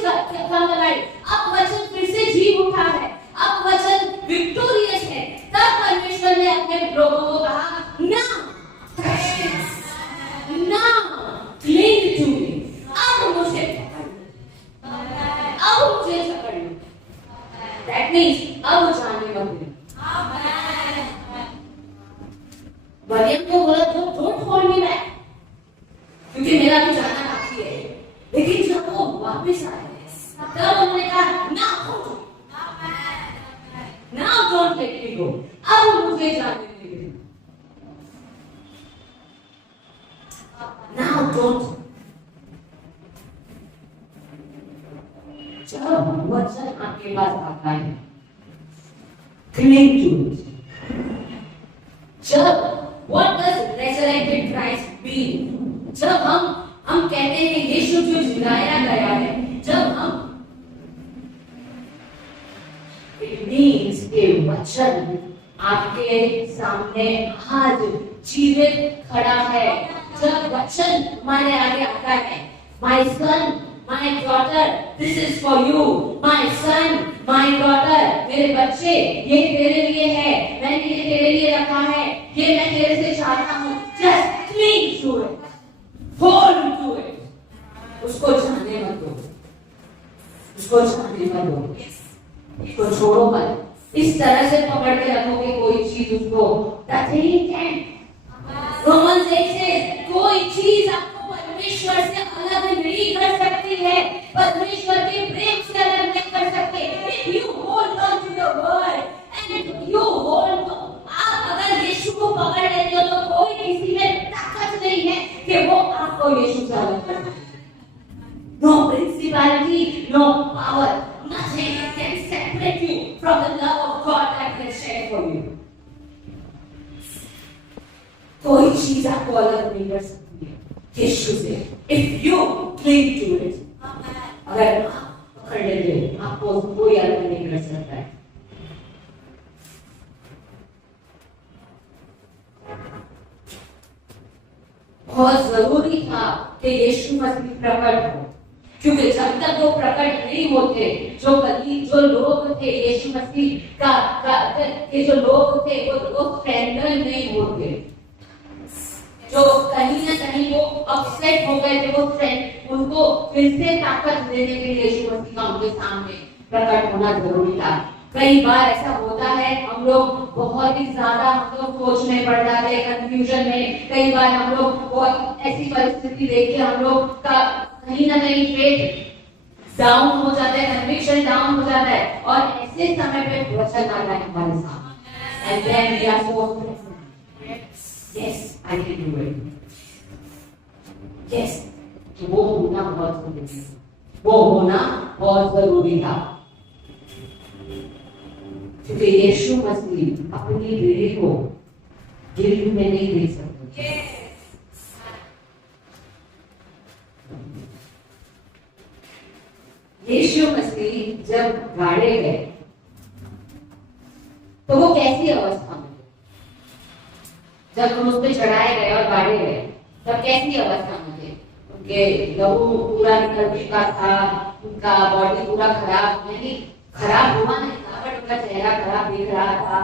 come alive. अब वचन फिर से जी उठा है, अब वचन विक्टोरियस है। तब परमेश्वर ने अपने लोगों को कहा, now cling to me, अब मुझे पकड़ लो, अब मुझे पकड़ लो। That means अब जाने लगे। मरियम को बोला, डोंट होल्ड मी बैक, क्योंकि मेरा भी जाना बाकी है। लेकिन जब वो वापस आए तब उन्होंने कहा, नाउ डोंट लेट मी गो, अब मुझे जाने दीजिए, नाउ डोंट। जब वचन आपके पास आता है, क्लिंग टू इट। जब what does resurrected Christ mean? जब हम कहते हैं यीशु जो जिलाया गया है, जब हम it means कि वचन आपके सामने आज जीवित खड़ा है। जब वचन हमारे आगे आता है, my son, my daughter, this is for you, my son, my daughter, मेरे बच्चे, ये तेरे लिए है, मैंने ये तेरे लिए रखा है, ये मैं तेरे से चाहता हूँ, just cling to it, hold to it, उसको जाने मत दो, उसको जाने मत दो, उसको छोड़ो मत। इस तरह से पकड़ के रखोगे कोई चीज उसको, nothing can। रोमन्स 8 से कोई चीज आपको परमेश्वर से अलग नहीं कर सकती है, परमेश्वर के प्रेम से अलग नहीं कर सकते। If you hold on to the word and you hold on, आप अगर यीशु को पकड़ लेते हो तो कोई किसी में ताकत नहीं है कि वो आपको यीशु से अलग कर सके। No principality, no power, nothing can separate you from the love of God that can share for you. कोई चीज आपको अलग नहीं कर सकती है यीशु से। If you cling to it, अगर आप पकड़ लेते हो, आपको कोई अलग नहीं कर सकता है। बहुत जरूरी था कि यीशु मसीह प्रकट हो, क्योंकि जब तक वो प्रकट नहीं होते, जो लोग थे यीशु मसीह के जो लोग थे वो स्ट्रेंगल नहीं होते, जो कहीं ना कहीं वो अपसेट हो गए थे, वो उनको फिर से ताकत देने के लिए यीशु मसीह का उनके सामने प्रकट होना जरूरी था। कई बार ऐसा होता है, हम लोग बहुत ही ज्यादा सोच में पड़ जाते हैं, कंफ्यूजन में। कई बार हम लोग बहुत ऐसी परिस्थिति देख के हम लोग का कहीं ना कहीं फेथ डाउन हो जाता है, कन्विक्शन डाउन हो जाता है, और ऐसे समय पे वचन आता है हमारे सामने, and then we are so yes I can do it, yes. वो होना बहुत जरूरी था, वो होना बहुत जरूरी था, क्योंकि यीशु मसीह अपनी बेटे को गिल्ट में नहीं देख सकते। यीशु मसीह जब गाड़े गए तो वो कैसी अवस्था में थे? जब हम उस पर चढ़ाए गए और गाड़े गए तब कैसी अवस्था में थे? उनके लहू पूरा निकल चुका था, उनका बॉडी पूरा खराब, यानी खराब हुआ नहीं था, बट उनका चेहरा खराब दिख रहा था,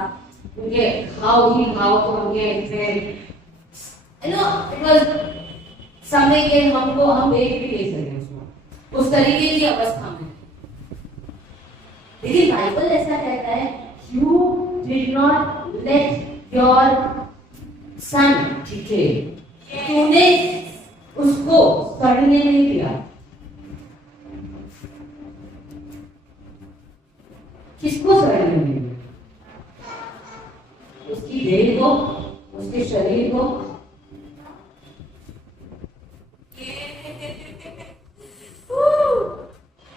उनके घाव ही घाव तो उनके इट वाज समय के हम देख भी नहीं सके उसको, उस तरीके की अवस्था में। लेकिन बाइबल ऐसा कहता है, you did not let your son, ठीक है, तूने उसको सड़ने नहीं दिया। किसको सड़ने नहीं दिया? उसकी देह को, उसके शरीर को।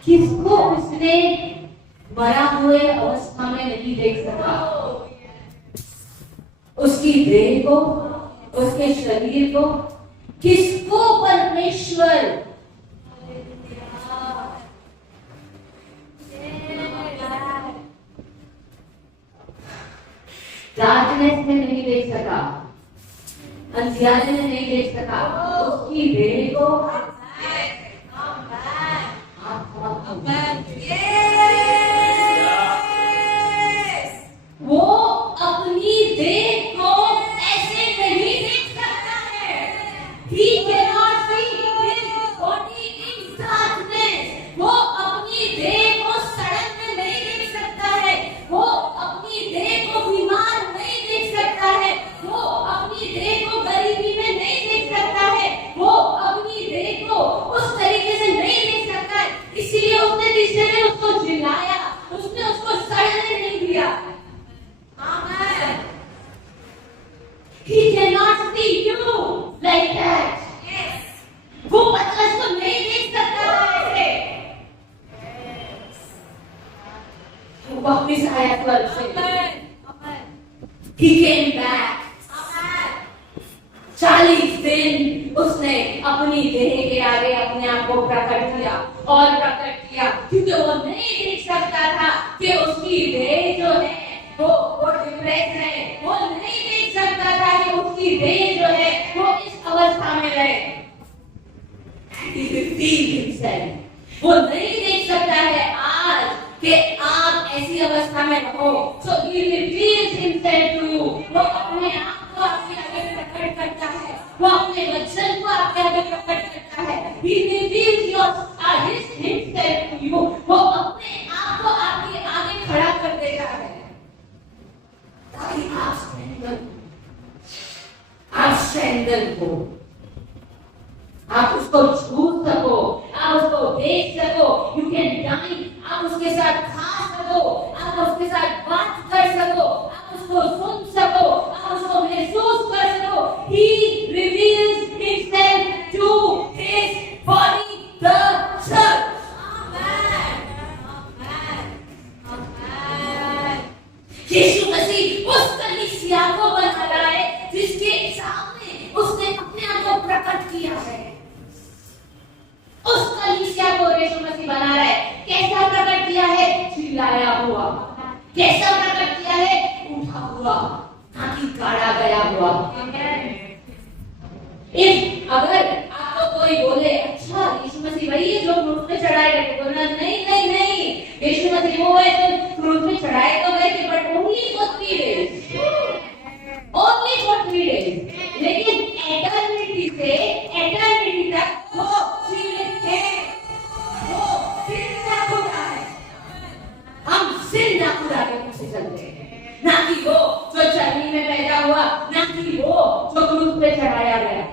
किसको उसने मरा हुए अवस्था में नहीं देख सका? उसकी देह को, उसके शरीर को। किसको परमेश्वर डार्कनेस में नहीं देख सका, अंधियारे में नहीं देख सका, उसकी देह को वो अपनी देह को ऐसे नहीं देख सकता है। He cannot see his body in darkness. वो अपनी देह को सड़न में नहीं देख सकता है, वो अपनी देह को बीमार नहीं देख सकता है, वो अपनी देह को गरीबी में नहीं देख सकता है, वो अपनी देह को उस तरीके से नहीं देख सकता है। इसीलिए उसने तीसरे दिन उसको जिलाया, उसने उसको सड़ने नहीं दिया। He cannot see you like that. Yes. वो पतरस को नहीं देख सकता था ऐसे। वो वापस आया स्वर्ग से। He came back. 40 दिन उसने अपनी देह के आगे अपने आप को प्रकट किया और प्रकट किया, क्योंकि वो नहीं देख सकता था कि उसकी देह जो है वो डिप्रेस है, वो नहीं देख सकता था कि उसकी देह जो है वो इस अवस्था में रहे। वो नहीं देख सकता है आज कि आप ऐसी अवस्था में रहो। So he reveals himself to you. वो अपने आप को आपके आगे प्रकट करता है, वो अपने वचन को आपके आगे प्रकट करता है। He reveals himself to you. वो अपने आप को आपके आगे खड़ा कर देता है ताकि आप स्ट्रेंथन हो, आप उसको छू सको, आप उसको देख सको। यू कैन डाइन, आप उसके साथ खा सको, आप उसके साथ बात कर सको, आप उसको सुन सको, आप उसको महसूस कर सको। He reveals himself to his body, the church. यीशु मसीह उस कलीसिया को बना रहा है जिसके सामने उसने अपने आप को प्रकट किया है। उस कलीसिया को यीशु मसीह बना रहा है। कैसा प्रकट किया है? चिल्लाया हुआ। कैसा प्रकट किया है? उठा हुआ, ताकि गाड़ा गया हुआ। If वो है जो क्रूज में चढ़ाए तो गए थे, but only for 3 days, only for 3 days। लेकिन एटर्निटी से एटर्निटी तक वो जीवित थे, वो जिंदा खुदा है। हम जिंदा खुदा के पीछे चलते हैं, ना कि वो जो चरनी में पैदा हुआ, ना कि वो जो क्रूज पे चढ़ाया गया।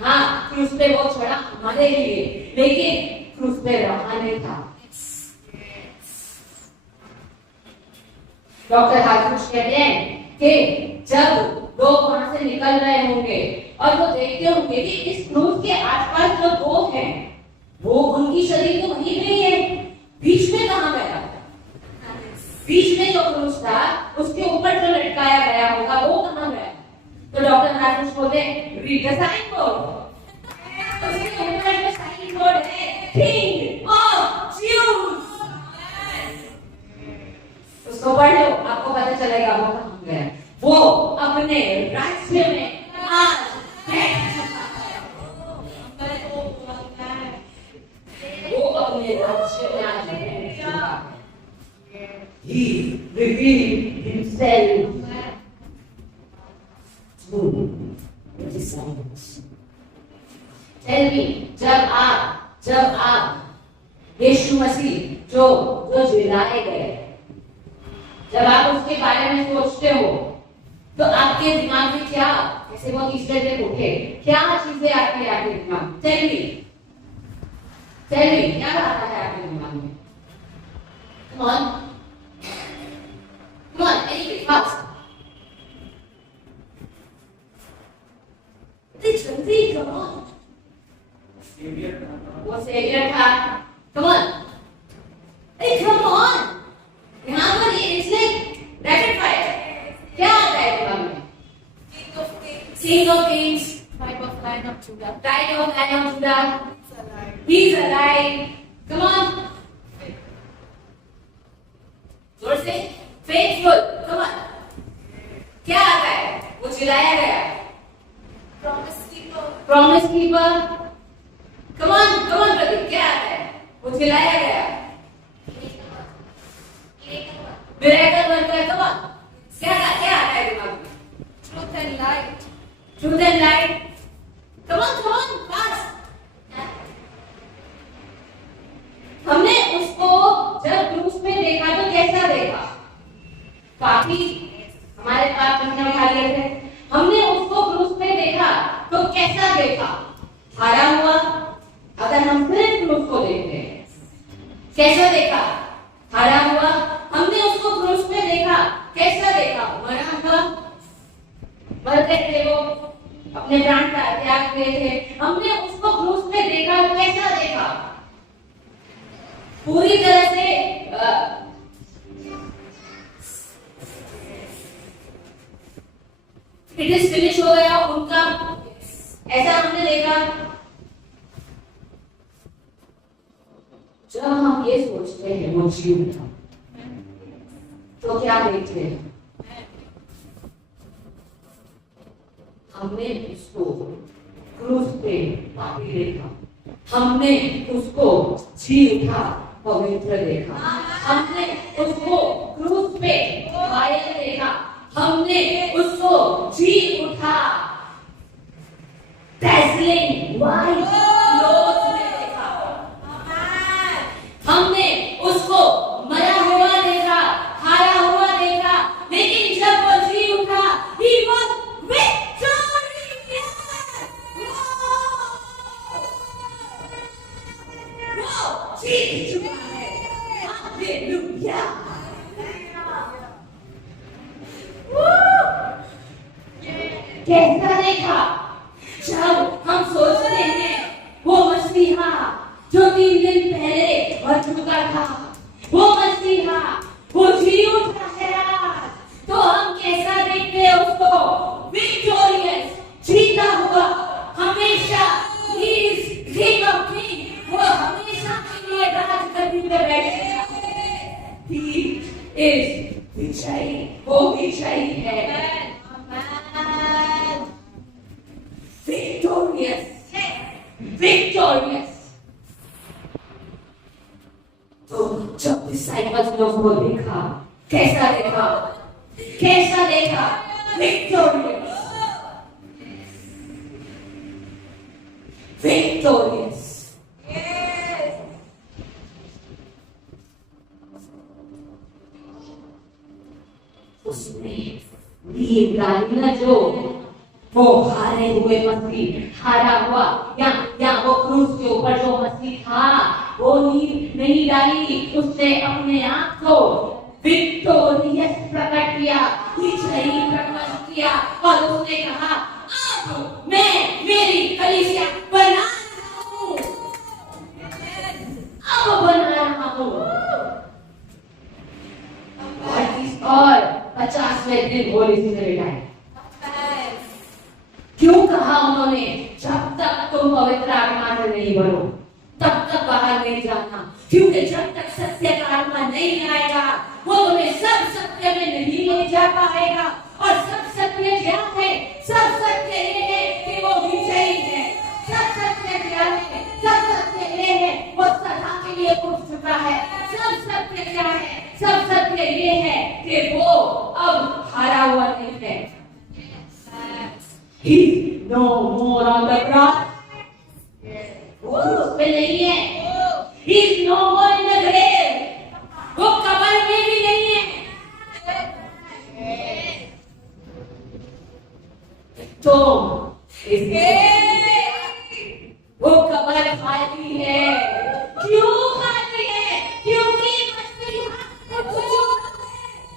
हाँ, क्रूज पे वो चढ़ा हमारे लिए, लेकिन क्रूज पे रहा नहीं था। डॉक्टर हार्कुश कहते हैं कि जब लोग वहां से निकल रहे होंगे और वो देखते होंगे कि इस क्रूज के आसपास जो 2 हैं, वो उनकी शरीर तो वहीं पे ही है, बीच में कहां गया? बीच में जो क्रूज था उसके ऊपर जो लटकाया गया होगा वो कहां गया? तो डॉक्टर हार्कुश बोलते हैं रीड द साइन बोर्ड। उसके ऊपर जो साइन बोर्ड है, किंग ऑफ ज्यूज, उसको पढ़ लो, आपको पता चलेगा वो कहां गया। वो अपने राज्य में आज बैठ चुका है, वो अपने राज्य में आज बैठ चुका है। He revealed himself to the disciples. Tell me, जब आप यीशु मसीह जो जिलाए गए, जब आप उसके बारे में सोचते हो, तो आपके दिमाग में क्या, जैसे वो तीसरे दिन उठे, क्या चीजें आती है आपके दिमाग में? Tell me, क्या आता है आपके दिमाग में? Come on. Come on, anyway, fast. जल्दी, come on. वो सेवियर था। Come on. Hey, come on. यहाँ पर it's like rapid fire. क्या आता है दिमाग में? King of Kings. Tribe of Lion of Judah. Tribe of Lion of Judah. He's alive. He's alive. Come on. जोर से faithful. Come on. क्या आता है? वो जिलाया गया। Promise keeper. Promise keeper. Come on, Pradeep, क्या आता है? वो जिलाया गया। Miracle worker. Come on. क्या आता है दिमाग में? Truth and light. Truth and light. Come on, fast. हमने उसको जब क्रूस में देखा तो कैसा देखा? काफी हमारे पाप हमने उठा लिए थे। हमने उसको क्रूस में देखा तो कैसा देखा? हारा हुआ। अगर हम सिर्फ क्रूस को देखते हैं, कैसा देखा? हारा हुआ। हमने उसको क्रूस में देखा, कैसा देखा? मरा हुआ। मर गए थे वो, अपने प्राण का त्याग किए थे। हमने उसको क्रूस में देखा, कैसा देखा? पूरी तरह से इट इज फिनिश हो गया उनका, ऐसा हमने देखा। जब हम ये सोचते हैं वो जीव था, तो क्या देखते हैं? हमने उसको क्रूस पे पापी देखा, हमने उसको जी उठा पवित्र देखा, हमने उसको क्रूस पे घायल देखा, हमने उसको जी उठा dazzling white clothes में देखा, हमने उसको मरा हुआ देखा, हारा हुआ देखा, लेकिन जब वो जी उठा he was victorious. वो जीत चुका है। हालेलुया। कैसा देखा? जब हम सोचते हैं वो मसीहा जो 3 दिन पहले मर चुका था, वो मसीहा वो जी उठा है आज, तो हम कैसा देखते हैं उसको? विक्टोरियस, जीता हुआ, हमेशा he is king of kings, वो हमेशा के लिए राज करने पे बैठेगा। He is विजयी, वो विजयी है। Victorious. तो जब डिसाइपल्स उसने उसको देखा, कैसा देखा, कैसा देखा, विक्टोरियस, विक्टोरियस। उसने नींव डाली ना, जो वो हारे हुए मसीह, हारा हुआ, या वो क्रूस के ऊपर जो मसीह था, वो नींव नहीं डाली, उसने अपने आप को विक्टोरियस प्रकट किया, विजयी प्रकट किया, और उसने कहा अब मैं मेरी कलीसिया बना रहा हूं, अब बना रहा हूं। और 50वें दिन होली स्पिरिट आए। क्यों कहा उन्होंने, जब तक तुम पवित्र आत्मा से नहीं भरो तब तक बाहर नहीं जाना, क्योंकि जब तक सत्य का आत्मा नहीं आएगा वो तुम्हें सब सत्य में नहीं ले जा पाएगा। और सब सत्य क्या है? सब सत्य ये है कि वो विजयी है। सब सत्य क्या है? सब सत्य ये है वो सदा के लिए उठ चुका है। सब सत्य क्या है? सब सत्य ये है कि वो अब हारा हुआ नहीं है। He's no more on the cross. वो उस पे नहीं है। He's no more in the grave. वो कब्र में भी नहीं है। तो वो कब्र खाली है। क्यों खाली है? क्योंकि मसीहा उठ चुका है।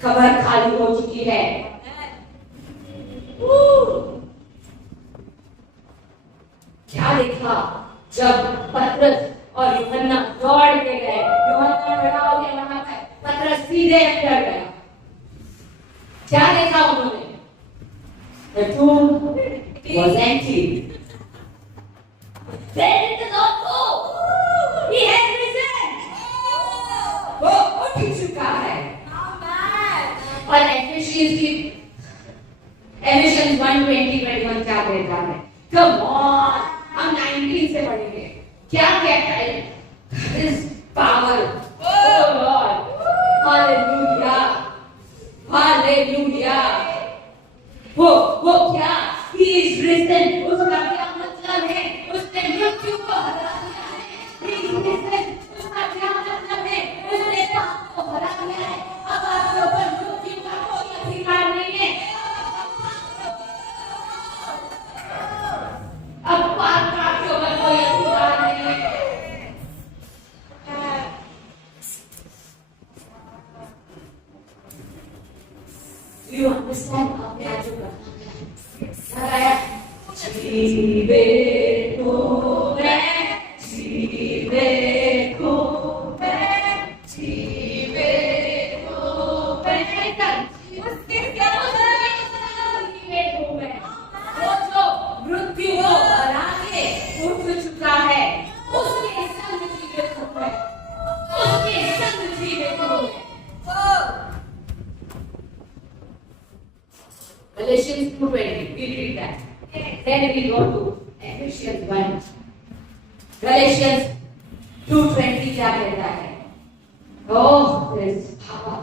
कब्र खाली हो चुकी है। क्या देखा जब पतरस और यूहन्ना दौड़ के गए? यूहन्ना खड़ा हो गया वहां पे, पतरस सीधे अंदर गया। क्या देखा उन्होंने? The tomb was empty. Where did the Lord go? He has risen. वो उठ चुका है। और एफिशिएंस 1:20-21 क्या कहता है? Come on, हम 19 से पढ़ेंगे। क्या कहता है? His power, oh Lord, hallelujah, hallelujah। वो क्या? He is risen। उसका क्या मतलब है? उसने मृत्यु को हरा दिया है। He is risen। उसका क्या मतलब है? उसने पाप को हरा दिया है। अब आपके ऊपर मृत्यु का कोई अधिकार नहीं है। अब पाप का आपके ऊपर कोई अधिकार नहीं है। You understand? आपने आज जो करना है, जीवे को मैं, जीवे को मैं, जीवे को मैं, उसके क्या जीवे को मैं, वो जो मृत्यु को हरा के उठ चुका है, उसके संग जीवे को मैं, उसके संग जीवे को मैं। Galatians 2:20, we read that. Then we go to Ephesians 1. Galatians 2:20 क्या कहता है? Oh, there is power.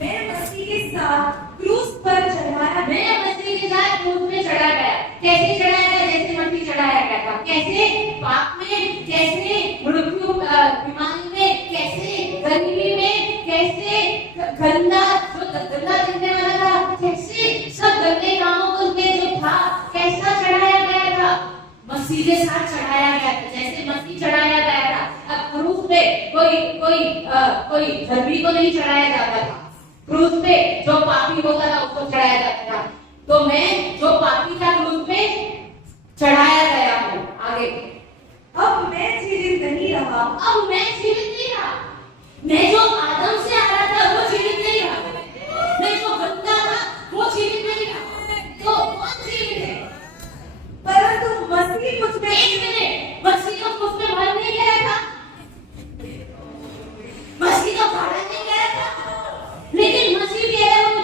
मैं मसीह के साथ क्रूस पर चढ़ाया, मैं मसीह के साथ क्रूस में चढ़ा गया। कैसे चढ़ाया गया? जैसे मसीह चढ़ाया गया था। कैसे? पाप में, कैसे मृत्यु बीमारी में, कैसे गरीबी में, कैसे गंदा दिखने वाला था, कैसे सब गंदे कामों को में जो था, कैसा चढ़ाया गया था? मसीह के साथ चढ़ाया गया था। जैसे मसीह चढ़ाया गया था। अब क्रूस पे कोई धर्मी को नहीं चढ़ाया जाता था। क्रूस पे जो पापी होता था उसको चढ़ाया जाता था। तो मैं जो पापी था क्रूस पे चढ़ाया गया हूँ। आगे, अब मैं जीवित नहीं रहा, अब मैं जीवित नहीं रहा। मैं जो आदम से आ रहा था वो जीवित नहीं रहा। मैं जो गंदा था वो जीवित नहीं रहा। तो कौन जीवित है? परंतु मसीह मुझ में, एक मिनट, मसीह को मुझ में मर नहीं गया था, मसीह को मारा नहीं गया था, लेकिन मसीह कह रहा है वो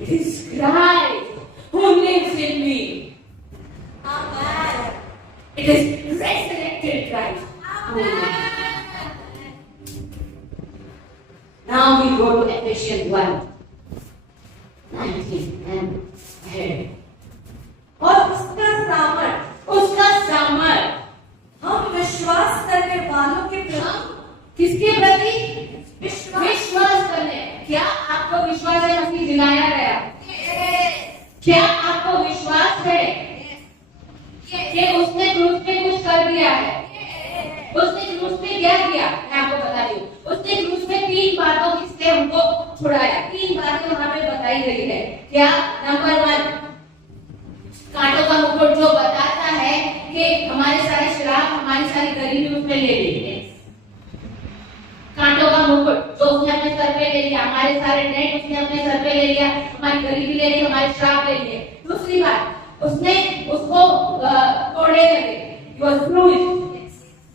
It is Christ who lives in me. Amen. It is resurrected Christ. Amen. Now we go to Ephesians 1:19 and ahead. और उसका सामर्थ हम विश्वास करने वालों के प्रति किसके प्रति? विश्वास करने। क्या आपको विश्वास है मसीह जिलाया गया? क्या आपको विश्वास है कि उसने क्रूस पे कुछ कर दिया है? उसने क्रूस पे क्या किया? मैं आपको बता रही हूँ। उसने क्रूस पे 3 बातों से हमको छुड़ाया। 3 बातें वहां पे बताई गई है। क्या? नंबर 1, कांटों का मुकुट जो बताता है कि हमारे सारे श्राप, हमारी सारी गरीबी उसने ले ली है। कांटों का मुकुट जो उसने अपने सर पे ले लिया, हमारे सारे डेट उसने अपने सर पे ले लिया, हमारी गरीबी ले ली, हमारे श्राप ले लिए। दूसरी बात, उसने उसको कोड़े लगे,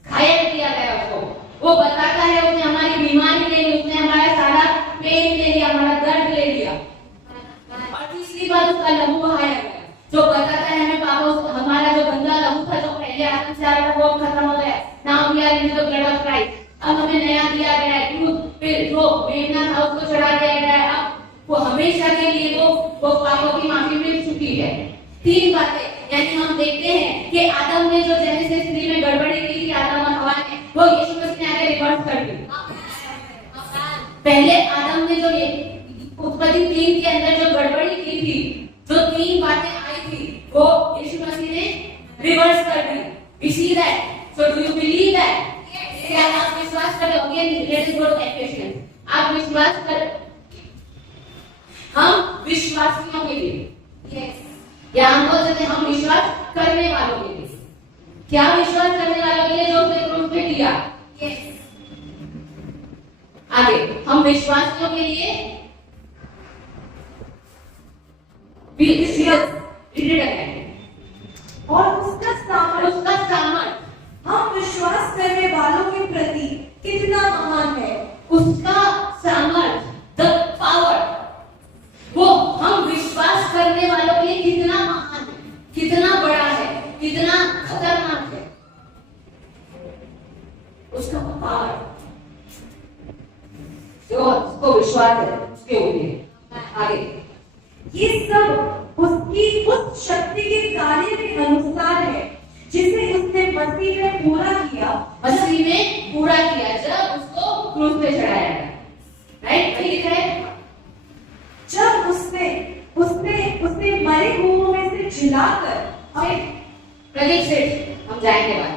घायल किया गया उसको। वो बताता है उसने हमारी बीमारी ले ली, उसने हमारा सारा पेन ले लिया, हमारा दर्द ले लिया। और तीसरी बात, उसका लहू बहाया गया जो बताता है हमें पापों, हमारा जो गंदा लहू था जो पहले आदम से आ रहा था वो खत्म हो गया। Now we are in the blood of Christ. अब हमें नया दिया गया है। क्रूस पे जो मेमना था उसको चढ़ा दिया गया है। अब वो हमेशा के लिए वो पापों की माफी मिल चुकी है। 3 बातें, यानी हम देखते हैं कि आदम ने जो जेनेसिस 3 में गड़बड़ी की थी, आदम और हवा ने, वो यीशु मसीह ने आके रिवर्स कर दी। पहले आदम ने जो ये उत्पत्ति 3 के अंदर जो गड़बड़ी की थी, जो 3 बातें आई थी, वो यीशु मसीह ने रिवर्स कर दी। We see that. So do you believe that? क्या आप विश्वास कर रहे हो? Again, let us go to Ephesians. आप विश्वास कर, हम विश्वासियों के लिए, या हम बोल सकते हैं हम विश्वास करने वालों के लिए। क्या विश्वास करने वालों के लिए जो उसने क्रूस पे किया? आगे हम विश्वासियों के लिए और उसका सामर्थ हम विश्वास करने वालों के प्रति कितना महान है। उसका सामर्थ, द पावर, वो हम विश्वास करने वालों के लिए कितना महान है, कितना बड़ा है, कितना खतरनाक है। उसका पावर, जो उसको विश्वास है उसके ऊपर। आगे ये सब उसकी उस शक्ति के कार्य के अनुसार है जिसे उसने मसीह में पूरा किया, जब उसको क्रूस पे चढ़ाया गया। राइट, वही लिखा है। जब उसने मरे हुओं में से जिलाकर, प्रदीप सेठ, हम जाएंगे बाद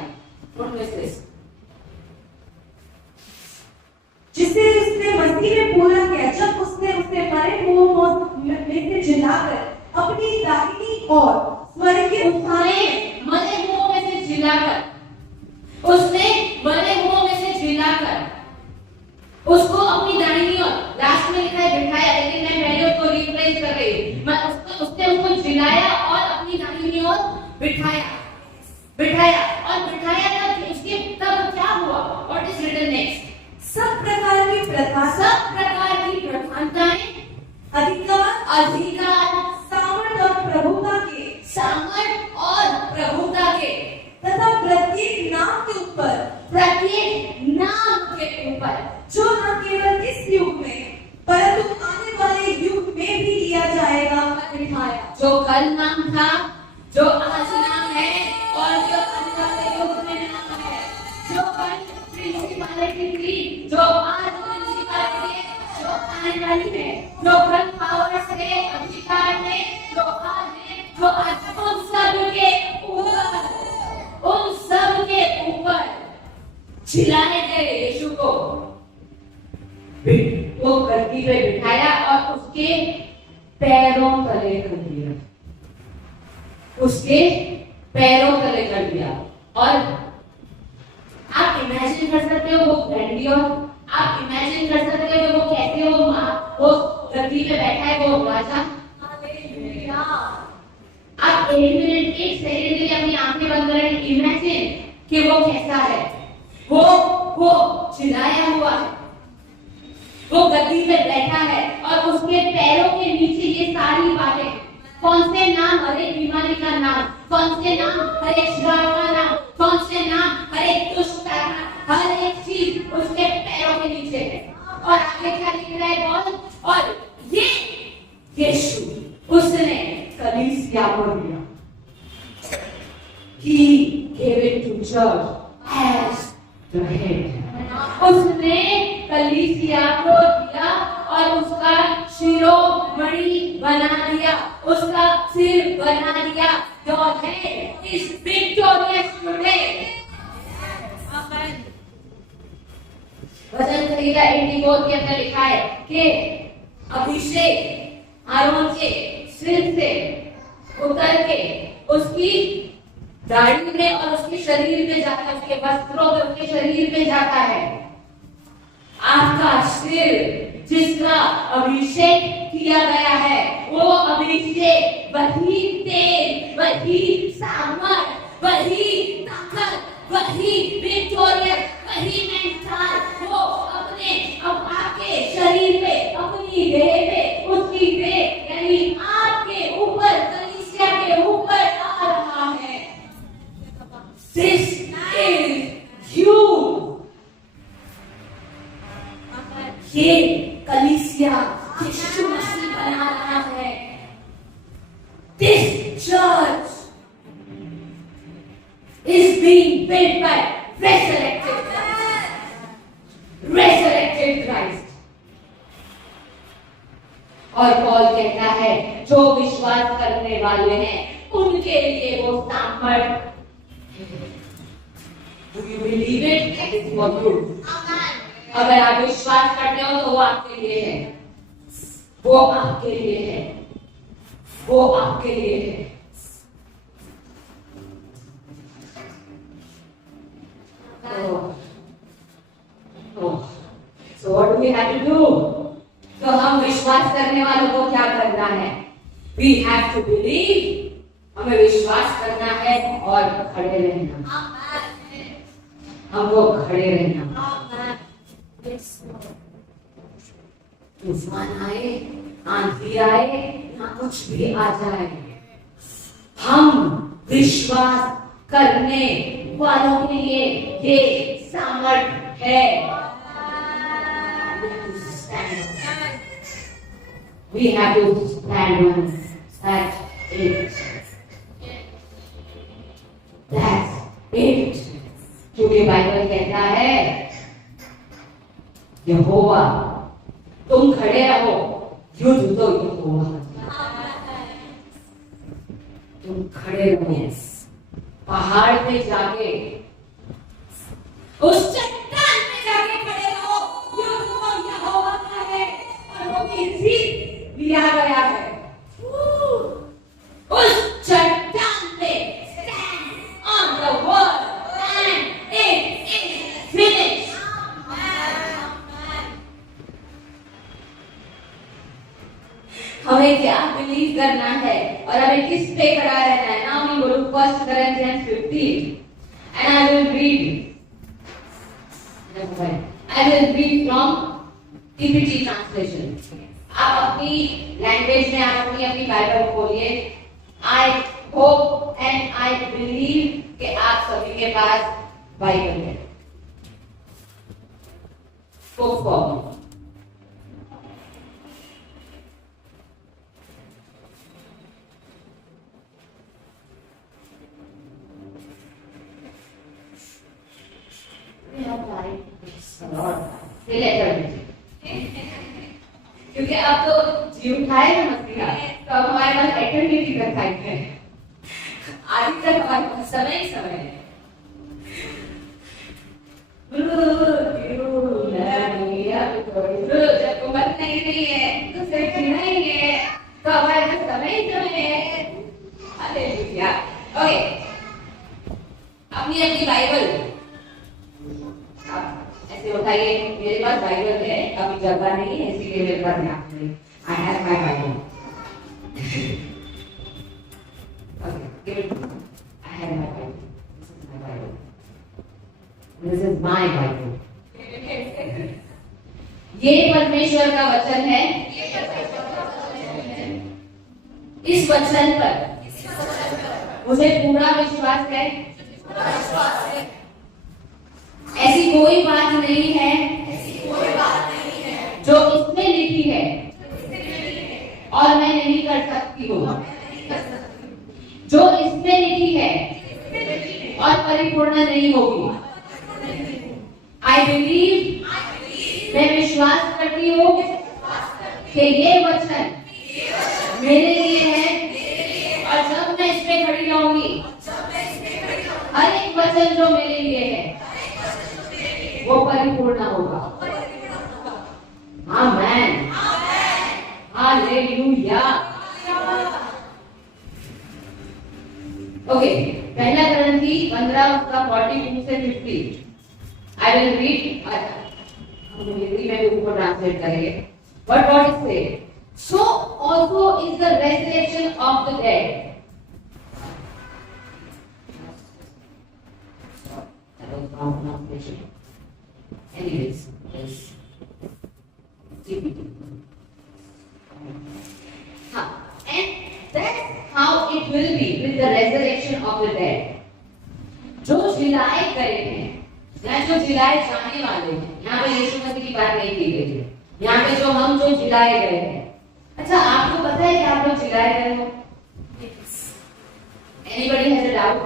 जिसे उसने मसीह में पूरा किया, जब उसने मरे हुओं में से जिलाकर अपनी दाहिनी ओर स्वर्गीय उठाए। मरे हुओं में से जिलाकर, उसने मरे हुओं में से जिलाकर उसको अपनी दाहिनी ओर, लास्ट में लिखा है बिठाया, लेकिन मैं पहले उसको रिप्लेस कर रही हूँ। उसने उसको जिलाया और अपनी दाहिनी ओर बिठाया। और बिठाया तब उसके तब क्या हुआ? What is written next? सब प्रकार की प्रधानताएं, अधिकार, सामर्थ और प्रभुता के तथा प्रत्येक नाम के ऊपर, जो न केवल इस युग में परंतु आने वाले युग में भी लिया जाएगा, बिठाया। जो कल नाम था, जो आज नाम है और जो आने वाले युग में नाम है। जो कल प्रिंसिपैलिटी थी, जो आज प्रिंसिपैलिटी है, जो आने वाली है। जो कल पावर से, अधिकार में, जो आज है, जो आज उन सब के ऊपर छिलाने गए यीशु को। वो गद्दी पे बिठाया और उसके पैरों तले कर दिया, और आप इमेजिन कर सकते हो वो ग्रैंडियर, आप इमेजिन कर सकते हो कि वो कैसे वो गद्दी पे बैठा है, वो राजा। आप 1 मिनट 1 सेकंड के लिए अपनी आंखें बंद करें, इमेजिन कि वो कैसा है। वो चिल्लाया हुआ है, वो गद्दी पे बैठा है और उसके पैरों के नीचे ये सारी बातें, कौन से नाम हर एक बीमारी का नाम, कौन से नाम हर एक श्राप का नाम, कौन से नाम हर एक दुष्ट का नाम, हर एक चीज उसके पैरों के नीचे है। और आगे क्या लिख रहा है बोल, और ये यीशु उसने कलीसिया को दिया, He gave it to church as the head. उसने कलीसिया को दिया और उसका शिरोमणि बना दिया, उसका सिर बना दिया। Your head is victorious today. वचन संहिता 84 के अंदर लिखा है कि अभिषेक आरोन के सिर से उतर के उसकी दाढ़ी में और उसके शरीर में जाता है, उसके वस्त्रों में, उसके शरीर में जाता है। आपका सिर जिसका अभिषेक किया गया है, वो अभिषेक, वही तेल, वही सामर्थ, वही ताकत, वही विक्टोरियस, वही मेंटाल, वो अपने अब आपके शरीर पे, अपनी देह पे, उसकी देह यानी आपके ऊपर, कलीसिया के ऊपर आ रहा है। This is you. ये कलीसिया यीशु मसीह बना रहा है। This church is being built by resurrected Christ. और पौल कहता है जो विश्वास करने वाले हैं उनके लिए वो सामर्थ। Do you believe it? It is for you. अगर आप विश्वास करते हो तो वो आपके लिए है, वो आपके लिए है, वो आपके लिए है। So what do we have to do? तो हम विश्वास करने वालों को क्या करना है? We have to believe. हमें विश्वास करना है और खड़े रहना। हमको खड़े रहना। तूफान आए, आंधी आए, ना कुछ भी आ जाए, हम विश्वास करने वालों के लिए ये सामर्थ है। We have to stand on that it. That's it. क्योंकि बाइबल कहता है यहोवा तुम खड़े रहो, युद्ध तो यहोवा, तुम खड़े रहो। पहाड़ पे जाके, उस चट्टान पे जाके खड़े रहो, युद्ध तो यहोवा का है और वो भी जीत लिया गया है। उस चट्टान पे stand on the word and it is finished. हमें क्या बिलीव करना है और हमें किस पे खड़ा रहना है। Now we go to 1 Corinthians 15 and I will read from TPT translation. आप अपनी लैंग्वेज में आप अपनी बाइबल खोलिए। I hope and I believe कि आप सभी के पास बाइबल है। बुक फॉर्म क्योंकि अब तो जी उठाए ना मसीहा, तो अब हमारे पास एक्टिविटी कर सकते हैं। आदि तक हमारे पास समय ही समय है। जब उम्र नहीं है तो सिर्फ नहीं है, तो हमारे पास समय ही समय है। हालेलुया। ओके, अपनी अपनी बाइबल ऐसे उठाइए। मेरे पास बाइबल है, अभी जगह नहीं है इसीलिए मेरे पास नहीं। I have my Bible. Okay, give it. I have my Bible. This is my Bible. ये परमेश्वर का वचन है। इस वचन पर मुझे पूरा विश्वास है, ऐसी कोई बात नहीं है जो इसमें लिखी है और मैं नहीं कर सकती हूँ, जो इसमें लिखी है और परिपूर्ण नहीं होगी। आई बिलीव, मैं विश्वास करती हूँ कि ये वचन मेरे लिए है और जब मैं इस पे खड़ी रहूंगी, हर एक वचन जो मेरे लिए है वो परिपूर्ण होगा। आमेन, हालेलुया। ओके, पहला Corinthy 15 उसका 42 से 50 आई विल रीड। हम हिंदी में उसको ट्रांसलेट करेंगे। But what it says, so also is the resurrection of the dead. That was wrong pronunciation. Anyways, yes. And that's how it will be with the resurrection of the dead. जो जिलाए गए हैं या जो जिलाए जाने वाले हैं, यहाँ पे यीशु मसीह की बात नहीं की गई है, यहाँ पे जो जिलाए गए हैं। अच्छा, आपको पता है कि आप लोग जिलाए गए हो? Anybody has a doubt?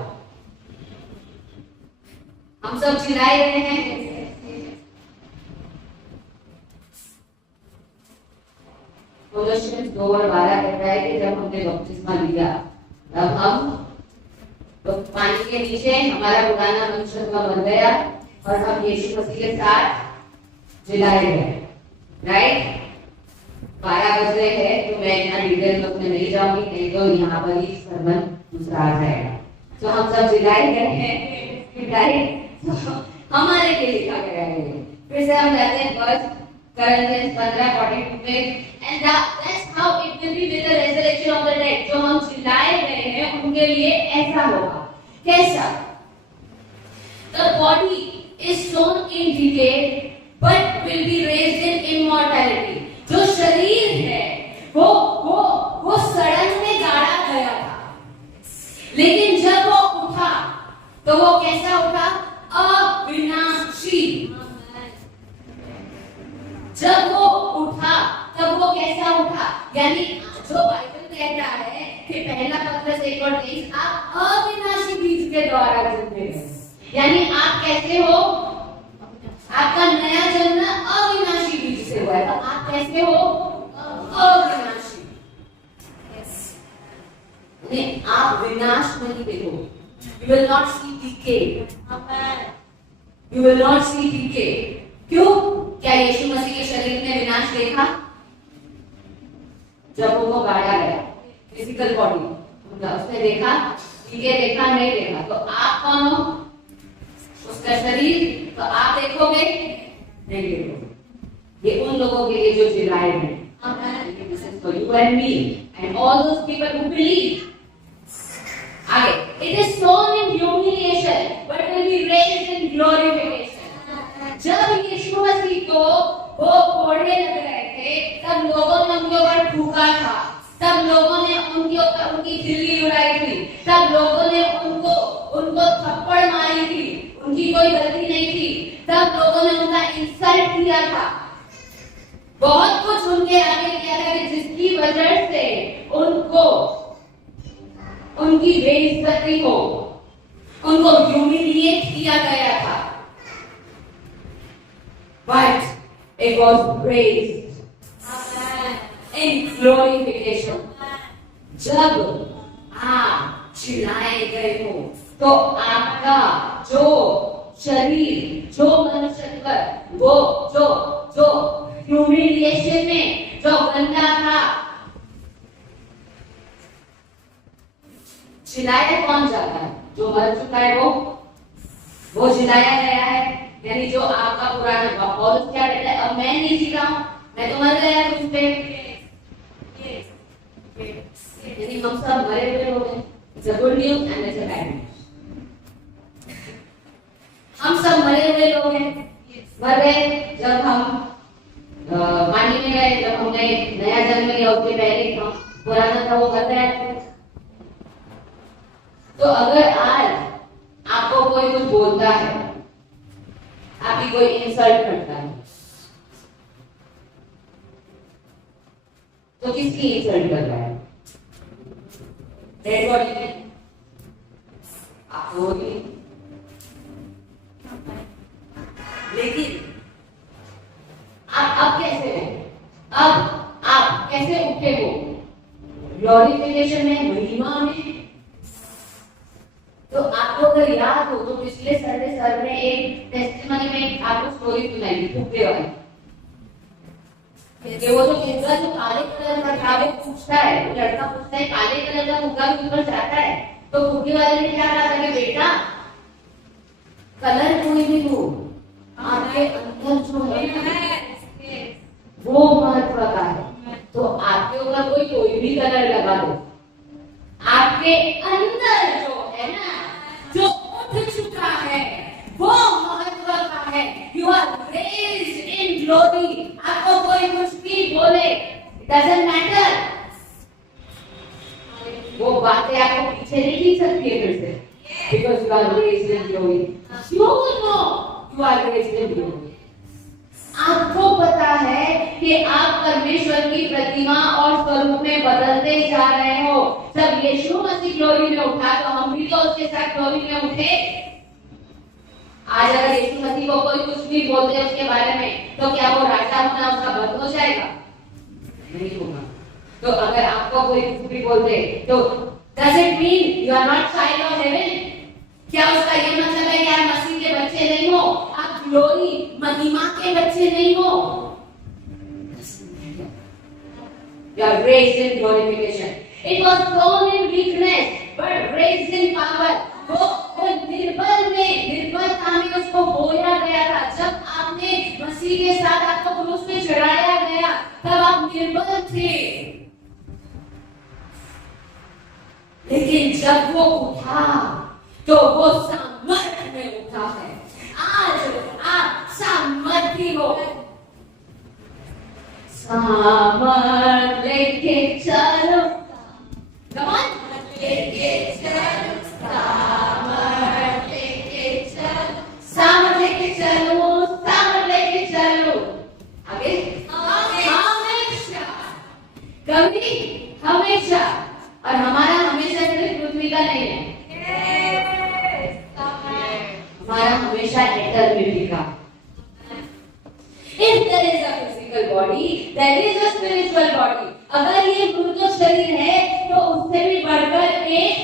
हम सब जिलाए गए हैं। कोलोसियंस 2:12 कहता है कि जब हमने बपतिस्मा लिया तब हम तो पानी के नीचे हमारा पुराना मनुष्य मर गया और हम यीशु मसीह के साथ जिलाए गए। राइट? 12 बज रहे हैं तो मैं इतना डिटेल में नहीं जाऊंगी, नहीं तो यहाँ पर ही सर्मन दूसरा आ जाएगा। तो हम सब जिलाए गए हैं, राइट? हमारे लिए लिखा गया है। फिर से हम जाते हैं फर्स्ट Corinthians 15:42 में, and that's how it will be with the resurrection of the dead. जो हम जिलाए गए हैं उनके लिए ऐसा होगा। कैसा? The body is sown in decay, but will be raised in immortality. जो शरीर है वो सड़न में गाड़ा गया था, लेकिन जब वो उठा तो वो कैसा उठा? अविनाशी। जब वो उठा तब वो कैसा उठा? यानी जो बाइबल कहता है कि पहला पत्रस 1:23 आप अविनाशी बीज के द्वारा जन्मे हैं। यानी आप कैसे हो? आपका नया जन्म अविनाशी बीज से हुआ है। तो आप कैसे हो? अविनाशी। आप विनाश नहीं देखोगे। You will not see decay. You will not see decay. क्यों? क्या यीशु मसीह के शरीर ने विनाश देखा? जब वो गाड़ा गया, फिजिकल बॉडी उसने देखा? डीके देखा? नहीं देखा। तो आप कौन हो? उसका शरीर। तो आप देखोगे? नहीं देखोगे। ये उन लोगों के लिए जो जिलाए हैं। This is for you and me and all those people who believe. आगे, it is sown in humiliation but will be raised in glorification. जब यीशु मसीह को वो कोड़े लग रहे थे तब लोगों ने उनके ऊपर थूका था, तब लोगों ने उनके ऊपर उनकी खिल्ली उड़ाई थी, तब लोगों ने उनको थप्पड़ मारी थी, उनकी कोई गलती नहीं थी, तब लोगों ने उनका इंसल्ट किया था, बहुत कुछ उनके आगे किया था कि जिसकी वजह से उनकी बेइज्जती हो, उनको ह्यूमिलिएट किया गया था। But it was raised in glorification. जब आप जिलाए गए हो तो आपका जो शरीर, जो मनुष्यत्व, वो जो ह्यूमिलिएशन में जो गंदा था, जिलाया कौन जाता है? जो मर चुका है वो जिलाया गया है। यानी जो आपका पुराना पौलुस क्या कहता है? अब मैं नहीं जी रहा हूं, मैं तो मर गया कुछ पे। यानी हम सब मरे हुए हो गए। It's a good news and it's a bad news. हम सब मरे हुए लोग हैं। मर गए जब हम पानी में गए, जब हमने नया जन्म लिया उसके पहले पुराना था वो करता है। तो अगर आज आपको कोई कुछ बोलता है, आपकी कोई इंसल्ट करता है, तो किसकी इंसल्ट कर रहा है? डेड बॉडी में आप होगी। लेकिन आप कैसे हैं? अब आप कैसे उठे हो? ग्लोरिफिकेशन में, महिमा में। तो आपको अगर याद हो तो पिछले संडे सर ने एक टेस्टिमनी में आपको स्टोरी सुनाई थी फुग्गे वाली, कि वो जो फुग्गा जो काले कलर का था वो पूछता है, वो लड़का पूछता है काले कलर का फुग्गा भी ऊपर जाता है, तो फुग्गे वाले ने क्या कहा था कि बेटा कलर कोई भी हो, आपके अंदर जो है वो महत्व का है। तो आपके ऊपर कोई भी कलर लगा दो, आपके अंदर जो है ना, जो उठ चुका है वो महत्व का है। You are raised in glory. आपको कोई कुछ भी बोले, डजंट मैटर, वो बातें आपको पीछे नहीं खींच सकती है फिर से, because you are raised in glory. You know you are raised in glory. आपको पता है कि आप परमेश्वर की प्रतिमा और स्वरूप में बदलते जा रहे हो। जब यीशु मसीह ग्लोरी में उठा तो हम भी तो उसके साथ ग्लोरी में उठे। आज अगर यीशु मसीह को कोई कुछ भी बोलते हैं उसके बारे में, तो क्या वो राजा होना उसका बंद हो जाएगा? नहीं होगा। तो अगर आपको कोई कुछ भी बोलते तो does it mean you are not child of heaven? क्या उसका ये मतलब है कि आप मसीह के बच्चे नहीं हो, आप ग्लोरी महिमा के बच्चे नहीं हो? You are raised in glorification. It was sown in weakness, but raised in power. वो निर्बलता में उसको बोया गया था। जब आपने मसीह के साथ आपको क्रूस पे चढ़ाया गया, तब आप निर्बल थे, लेकिन जब वो उठा तो वो सामर्थ्य में उठा है। आज आप सामर्थ्य हो। सामर्थ लेके चलो, लेके चलो, सामर्थ लेके चलो, सामर्थ लेके चलो, सामर्थ लेके चलो। आगे हमेशा, कभी हमेशा, और हमारा हमेशा सिर्फ पृथ्वी का नहीं है, हमारा हमेशा एटर्निटी का। If there is a physical body, there is a spiritual body. अगर ये मृत शरीर है तो उससे भी बढ़कर एक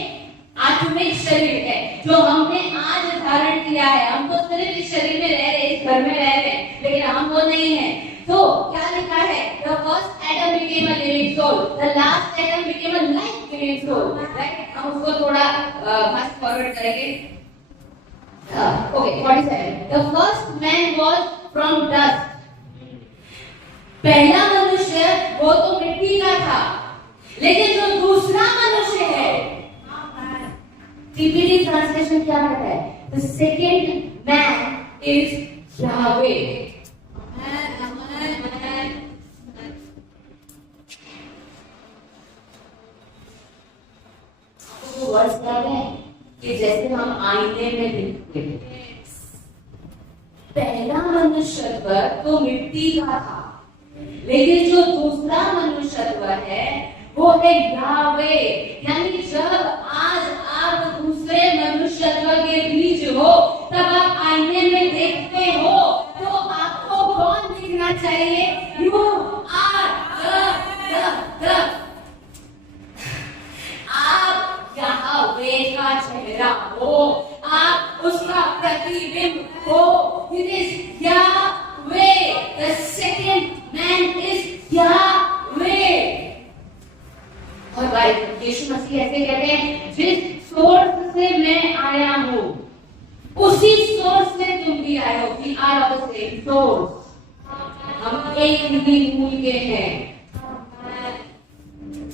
आत्मिक शरीर है जो हमने आज धारण किया है। हम तो सिर्फ इस शरीर में रह रहे, इस घर में रह रहे, लेकिन हम वो नहीं है। तो क्या लिखा है? The first Adam became a living soul, the last Adam became a life-giving soul. Right? हम उसको थोड़ा fast forward करेंगे। Okay, 47. The first man was from dust. पहला मनुष्य वो तो मिट्टी का था, लेकिन जो दूसरा मनुष्य है, टीपीडी ट्रांसलेशन क्या कहता है? The second man is Yahweh. तो वर्ड्स क्या है कि जैसे हम आईने में दिखते हैं, पहला मनुष्यत्व तो मिट्टी का था, लेकिन जो दूसरा मनुष्यत्व है वो है यावे। यानी जब आज आप दूसरे मनुष्यत्व के बीच हो, तब आप आईने में देखते हो तो आपको कौन दिखना चाहिए? यू आर द आप यावे का चेहरा हो, आप उसका प्रतिबिंब हो। इट इज यावे, द सेकंड मैन इज यावे। और भाई यीशु मसीह ऐसे कहते हैं, जिस सोर्स से मैं आया हूँ उसी सोर्स से तुम भी आए हो। We are of the same source, हम एक ही मूल के हैं।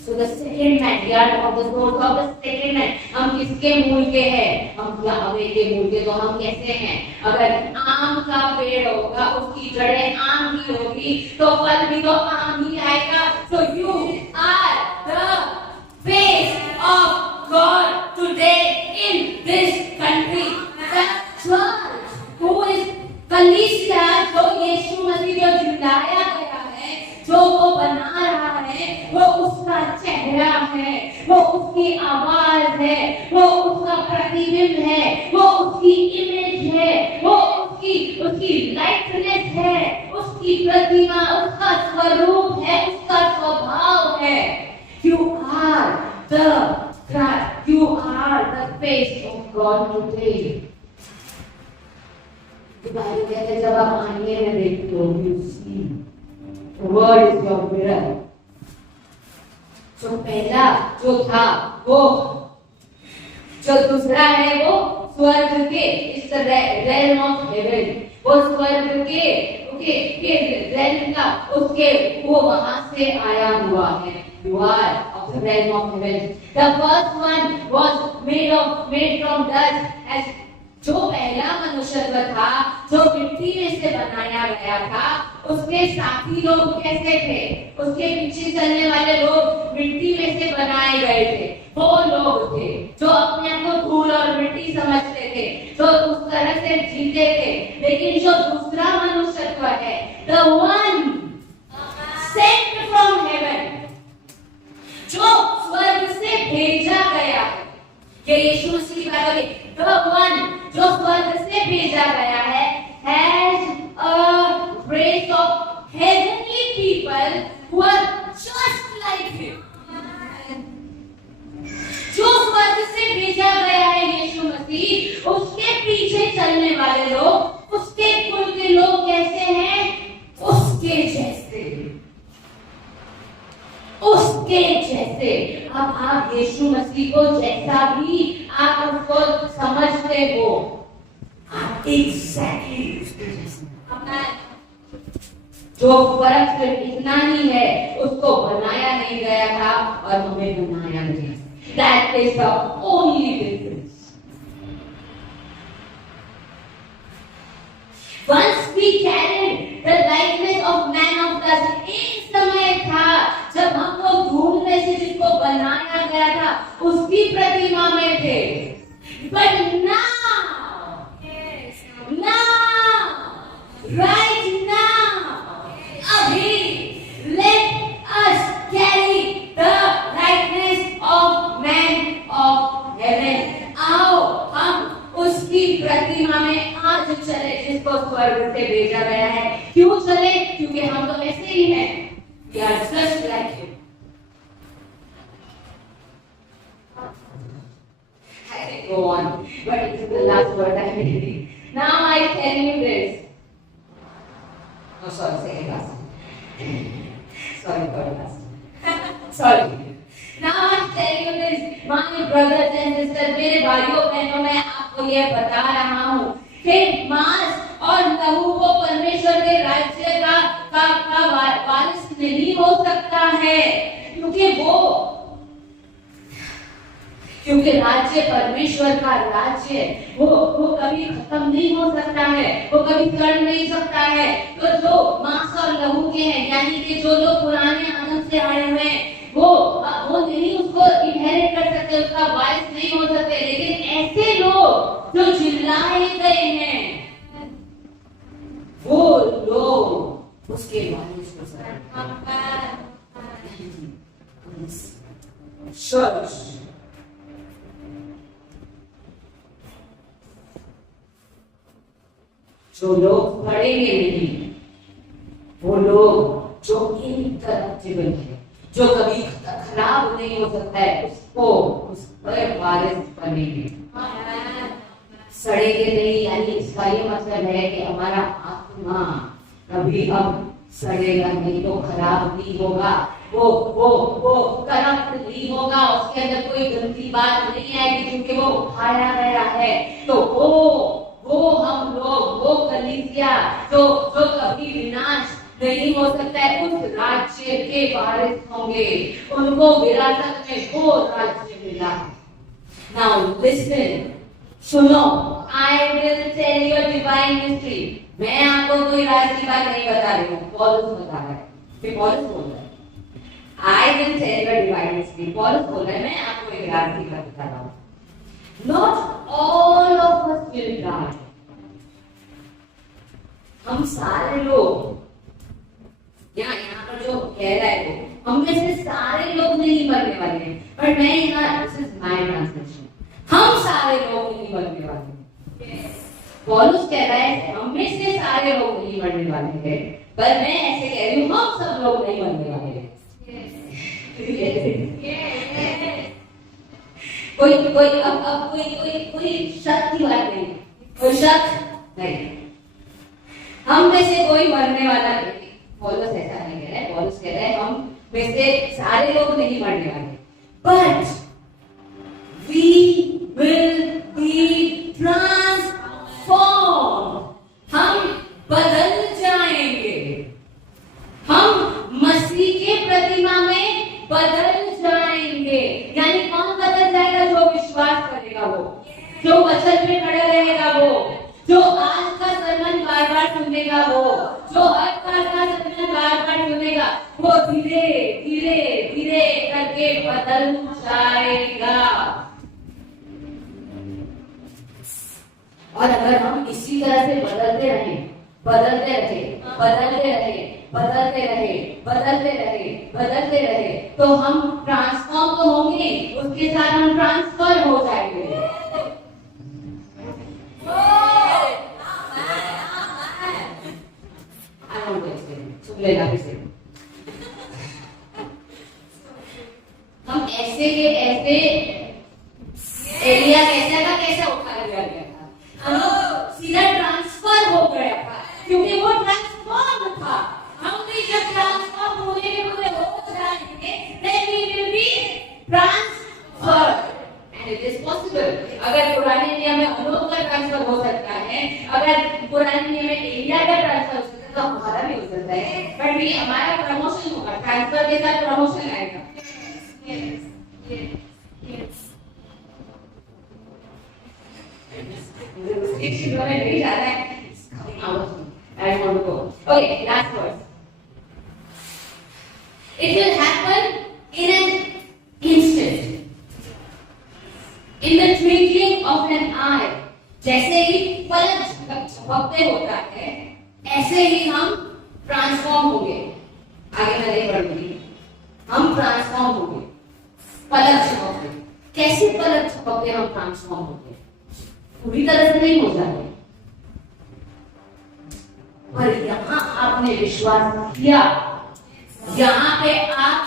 So the second man, we are of the source of the second man. हम किसके मूल के हैं? हम यावे के मूल के। तो हम कैसे हैं? अगर आम का पेड़ होगा, उसकी जड़ें आम की होगी, तो फल भी तो आम ही आएगा। So you are the है, वो उसकी आवाज है, वो उसका प्रतिबिंब है, वो उसकी इमेज है, वो उसकी लाइटनेस है, उसकी प्रतिमा, उसका स्वरूप है, उसका स्वभाव है। You are the Christ, you are the face of God today. Bible कहते हैं जब आप आईने में देखते हो, you see, the word is your mirror. जो पहला जो था वो, जो दूसरा है वो स्वर्ग के, इस realm of heaven, वो स्वर्ग के realm का, उसके वो वहां से आया हुआ है। You are of the realm of heaven. The first one was made from dust, as जो पहला मनुष्यत्व था, जो मिट्टी में से बनाया गया था, उसके साथी लोग कैसे थे? उसके पीछे चलने वाले लोग मिट्टी में से बनाए गए थे। वो लोग थे जो अपने आप को धूल और मिट्टी समझते थे, जो उस तरह से जीते थे। लेकिन जो दूसरा मनुष्यत्व है, the one sent from heaven, जो स्वर्ग से भेजा गया है, ये यीशु मसीह की बात हो रही। The one जो स्वर्ग से भेजा गया है has a race of heavenly people who are just like him. जो स्वर्ग से भेजा गया है यीशु मसीह, उसके पीछे चलने वाले लोग, उसके कुल के लोग कैसे हैं? उसके जैसे, उसके जैसे। अब आप यीशु मसीह को जैसा भी आप उसको समझते हो, आप एग्जैक्टली उसके जैसे। जो फर्क सिर्फ इतना ही है, उसको बनाया नहीं गया था और हमें बनाया गया। That is the only difference. Once we carried the likeness of man of dust. एक समय था जब हम लोग धूल में से जिसको बनाया गया था उसकी प्रतिमा में थे। But now, right now, अभी let us carry the likeness of man of heaven. आओ हम उसकी प्रतिमा में आज चले जिसको स्वर्ग से भेजा गया है। क्यों चले? क्योंकि हम तो ऐसे ही हैं। We are just like him. I can go on, but it is the last word I am reading. Now I tell you this. Oh, sorry, second last. Sorry, third last. Sorry. Now I tell you this, my brothers and sisters, मेरे भाइयों बहनों, मैं आपको ये बता रहा हूँ कि मांस और लहू को परमेश्वर के राज्य का वारिस नहीं हो सकता है, क्योंकि राज्य परमेश्वर का राज्य वो कभी खत्म नहीं हो सकता है, वो कभी सड़ नहीं सकता है। तो जो मांस और लहू के हैं, यानी कि जो लोग पुराने आदम से आए हुए हैं, वो नहीं उसको इनहेरिट कर सकते, उसका वारिस नहीं हो सकते। लेकिन ऐसे लोग जो चिल्लाए गए हैं, वो लोग उसके वारिस हो सकते हैं। जो लोग पढ़ेंगे नहीं, वो लोग जो इनकरप्टिबल है, जो कभी खराब नहीं हो सकता है, उसको उस पर वारिस बनेंगे। सड़ेंगे नहीं, यानी इसका ये मतलब है कि हमारा आत्मा कभी अब सड़ेगा नहीं, तो खराब नहीं होगा, वो करप्ट नहीं होगा, उसके अंदर कोई गंदी बात नहीं आएगी, क्योंकि वो उठाया गया है। तो वो हम लोग, वो कलीसिया जो कभी विनाश नहीं हो सकता है, उस राज्य के वारिस होंगे। उनको विरासत में वो राज्य मिला। नाउ लिसन, सुनो, I will tell you a divine mystery. मैं आपको कोई राज की बात नहीं बता रही हूँ, पौलुस बता रहा है। पौलुस बोल रहा है, I will tell you a divine mystery. पौलुस बोल रहा है, मैं आपको एक राज की बात बता रहा हूँ। Not all of us will die. हम सारे लोग यहाँ पर जो कह रहा है वो हम में से सारे लोग नहीं बनने वाले हैं, पर मैं यहाँ दिस इज माय ट्रांसलेशन, हम सारे लोग नहीं बनने वाले हैं। पौलुस कह रहा है हम में से सारे लोग नहीं बनने वाले हैं, पर मैं ऐसे कह रही हूँ हम सब लोग नहीं बनने वाले हैं। कोई शक की बात नहीं, कोई शक नहीं, हम में से कोई मरने वाला नहीं। पौलुस ऐसा नहीं कह रहा है, पौलुस कह रहा है हम में से सारे लोग नहीं मरने वाले, but we will be transform, हम बदल जाएंगे, हम मसीह के प्रतिमा में बदल जाएंगे। यानी कौन बदल जाएगा? जो विश्वास करेगा, वो जो वचन पे खड़ा रहेगा, वो जो आज का सरमन बार बार सुनेगा, वो जो हर बार का सरमन बार बार सुनेगा, वो धीरे धीरे धीरे करके बदल जाएगा। और अगर हम इसी तरह से बदलते रहे, तो हम ट्रांसफॉर्म तो होंगे, उसके साथ हम ट्रांसफर हो जाएंगे। सुन लेना फिर से। हम ऐसे के ऐसे एरिया कैसा का कैसा उठा लिया गया था, हम सीधा ट्रांसफर हो गया था, क्योंकि वो ट्रांसफॉर्म था। हम भी जब ट्रांसफॉर्म होने के पूरे हो जाएंगे, then we will be transferred and it is possible। अगर पुराने नियम में अनोख का ट्रांसफर हो सकता है, अगर पुराने नियम में एरिया का ट्रांसफर हो सकता है, तो हमारा भी हो सकता है, बट भी हमारा प्रमोशन होगा, ट्रांसफर के साथ प्रमोशन आएगा। नहीं जा रहा है, I want to go. Okay, last verse. It will happen in an instant, in the twinkling of an eye. जैसे ही पलक झपकते होता है, ऐसे ही हम ट्रांसफॉर्म होंगे। आगे मैं नहीं बढ़ूंगी, हम ट्रांसफॉर्म होंगे पलक झपकते। कैसे पलक झपकते हम ट्रांसफॉर्म होंगे? पूरी तरह से नहीं हो जाते, पर यहाँ आपने विश्वास किया, यहाँ पे आप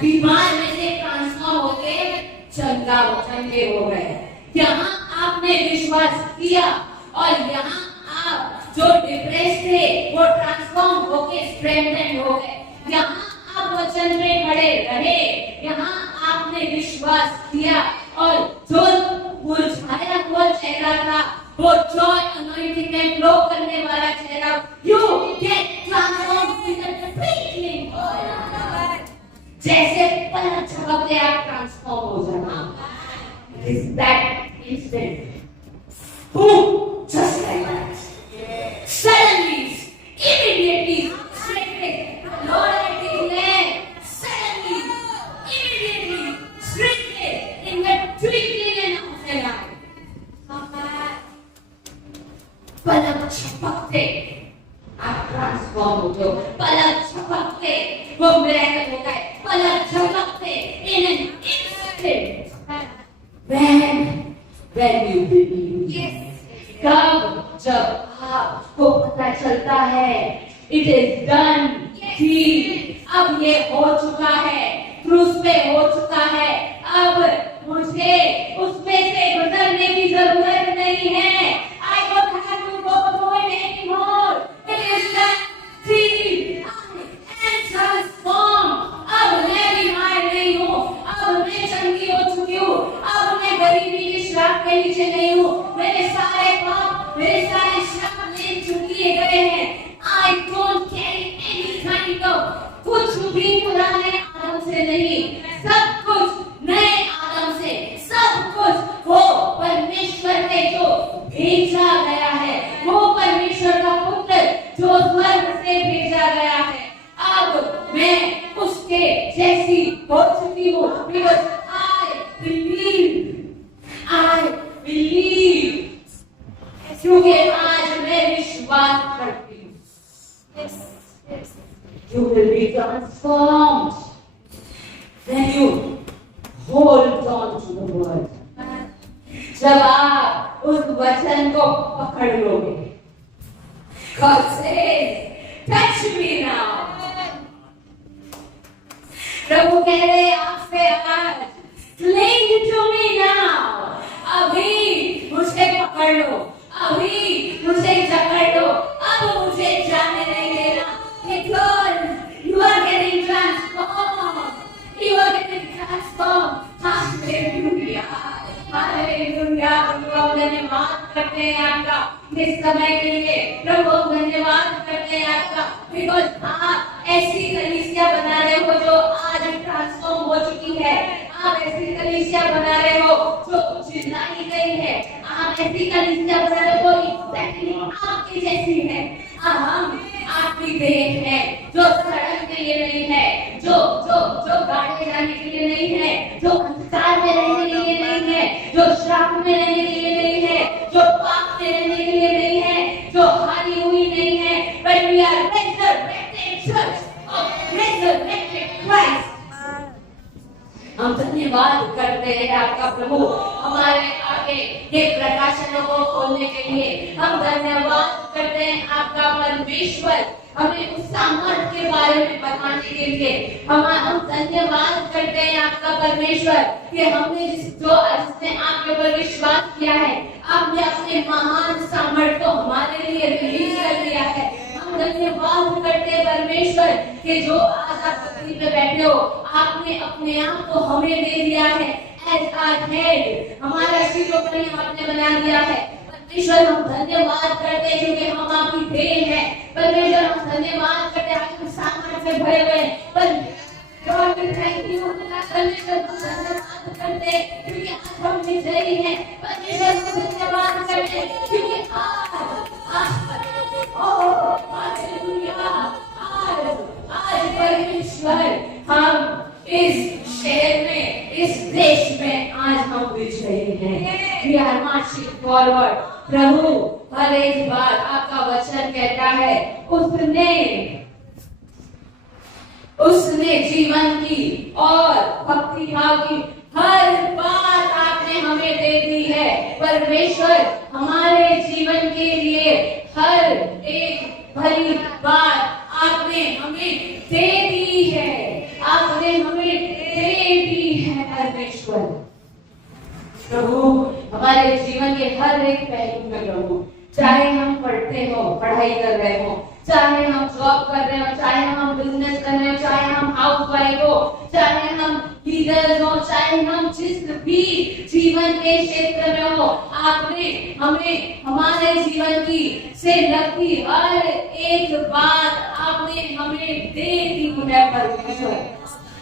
बीमार में से ट्रांसफॉर्म होके चंगे हो गए। यहाँ आपने विश्वास किया और यहाँ आप जो डिप्रेस थे वो ट्रांसफॉर्म होके स्ट्रेंथन हो गए। यहाँ आप वचन में खड़े रहे, यहाँ आपने विश्वास किया और जो मुरझाया हुआ चेहरा था, वो जॉय अनॉइंटिंग में फ्लो करने वाला चेहरा, you get transformed in the twinkling. जैसे पलक झपकते आप ट्रांसफॉर्म हो जाना। Is that instant, boom, just like that, suddenly, immediately, straightway, Lord, I declare, suddenly, immediately, straightway, in the twinkling of an eye, पलक झपकते आप ट्रांसफॉर्म होते हो। पलक झपकते वो मिरेकल होता है। पलक झपकते in an instant, when you believe, कब जब आपको पता चलता है it is done, कि अब ये हो चुका है, क्रूस पे हो चुका है, अब मुझे उसमें से गुजरने की जरूरत नहीं है। I don't have to go through it anymore. It is done. See, I am transformed. अब मैं बीमार नहीं हूँ, अब मैं चंगी हो चुकी हूँ, अब मैं गरीबी के श्राप के नीचे नहीं हूँ। मेरे सारे पाप, मेरे सारे श्राप ले चुके गए हैं। I don't carry any kind of, कुछ भी पुराने आदम से नहीं, सब कुछ नए आदम से, सब कुछ वो परमेश्वर ने जो भेजा गया है, वो परमेश्वर का पुत्र जो स्वर्ग से भेजा गया है, अब मैं उसके जैसी हो चुकी हूँ। Because I believe, क्योंकि आज मैं विश्वास करती हूँ। You will be transformed when you hold on to the word, जब आप उस वचन को पकड़ लोगे, God says, touch me now. प्रभु कह रहे आपसे आज, cling to me now. अभी मुझे पकड़ लो, अभी मुझे जकड़ लो, अब मुझे जाने नहीं देना, because you are getting transformed. You are getting transformed. Hallelujah. Hallelujah. प्रभु हम धन्यवाद करते हैं आपका इस समय के लिए। प्रभु हम धन्यवाद करते हैं आपका, बिकॉज़ आप ऐसी कलीसिया बना रहे हो जो आज ट्रांसफॉर्म हो चुकी है। आप ऐसी कलीसिया बना रहे हो जो जिलाई गई है। आप ऐसी कलीसिया बना रहे हो एग्जैक्टली आपकी जैसी है। हम आपकी देह है जो सड़क के लिए नहीं है, जो जो जो गाड़े जाने के लिए नहीं है, जो अंधकार में रहने के लिए नहीं है, जो श्राप में रहने के लिए नहीं है, जो पाप में रहने के लिए नहीं है, जो हारी हुई नहीं है, but we are resurrected church of resurrected Christ. हम धन्यवाद करते हैं आपका प्रभु हमारे आगे ये प्रकाशनों को खोलने के लिए। हम धन्यवाद करते हैं आपका परमेश्वर हमें उस सामर्थ के बारे में बताने के लिए। हम धन्यवाद करते हैं आपका परमेश्वर कि हमने जिसने आपके ऊपर विश्वास किया है, आपने अपने महान सामर्थ को हमारे लिए रिलीज कर दिया है। हम धन्यवाद करते हैं परमेश्वर कि जो आज आप पृथ्वी पे बैठे हो, आपने अपने आप को हमें दे दिया है एज आवर हेड, हमारा शिरोमणि आपने बना दिया है। परमेश्वर हम धन्यवाद करते हैं क्योंकि हम आपकी देह है। परमेश्वर हम धन्यवाद करते हैं, हम सामर्थ से भरे हुए हैं। पर God we thank you, परमेश्वर हम धन्यवाद करते हैं क्योंकि आज हम विजयी हैं। परमेश्वर हम धन्यवाद करते हैं क्योंकि आज परमेश्वर हम इस शहर में, इस देश में आज हम विजयी हैं। We are marching forward. प्रभु हर एक बार आपका वचन कहता है उसने जीवन की और भक्ति भाव की हर बात आपने हमें दे दी है। परमेश्वर हमारे जीवन के लिए हर एक भली बात आपने हमें दे दी है, आपने हमें दे दी है परमेश्वर। प्रभु हमारे जीवन के हर एक पहलू में प्रभु, चाहे हम पढ़ते हो, पढ़ाई कर रहे हो, चाहे हम जॉब कर रहे हो, चाहे हम बिजनेस कर रहे हो, चाहे हम हाउसवाइफ हो, चाहे हम लीडर्स हो, चाहे हम जिस भी जीवन के क्षेत्र में हो, आपने हमें हमारे जीवन की से लगती हर एक बात आपने हमें दे दी है परमेश्वर।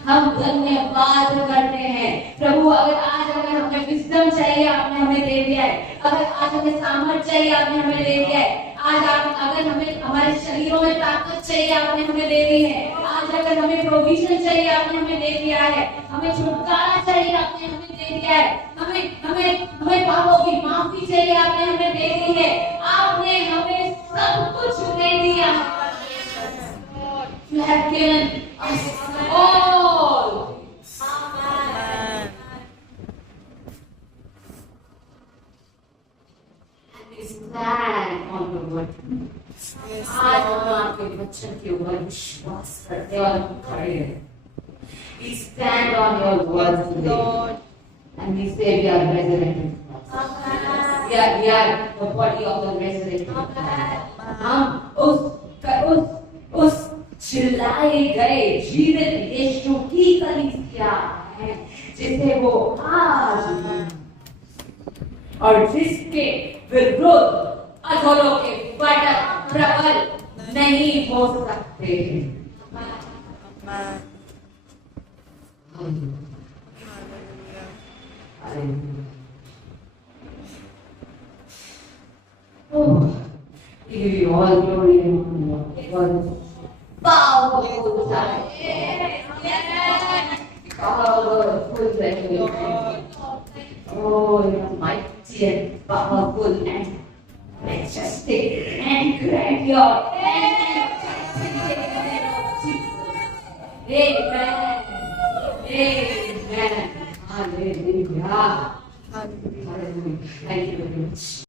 हम धन्यवाद करते हैं प्रभु। अगर हमें विजडम चाहिए आपने हमें दे दिया है, अगर आज हमें सामर्थ्य चाहिए आपने हमें दे दिया है, अगर हमें हमारे शरीरों में ताकत चाहिए आपने हमें दे दी है, आज अगर हमें प्रोविजन चाहिए आपने हमें दे दिया है, हमें छुटकारा चाहिए आपने हमें दे दिया है, हमें पापों की माफी चाहिए आपने हमें दे दी है, आपने हमें सब कुछ दे दिया। You have given us all. And we stand on the word. आज हम आपके वचन के ऊपर विश्वास करते हैं और हम खड़े हैं। We stand on your word today, and we say we are resurrected. We are the body of the resurrected. हम उस चिल्लाए गए जीवित यीशु की कलीसिया है जिसे वो आज और जिसके विरुद्ध अधरों के फाटक प्रबल नहीं हो सकते। Give you all glory and honor. Powerful time. Powerful revelation. Oh, you are mighty and powerful and majestic and grandiose and majestic in the name of Jesus. Amen. Amen. Hallelujah. Hallelujah. Thank you very much.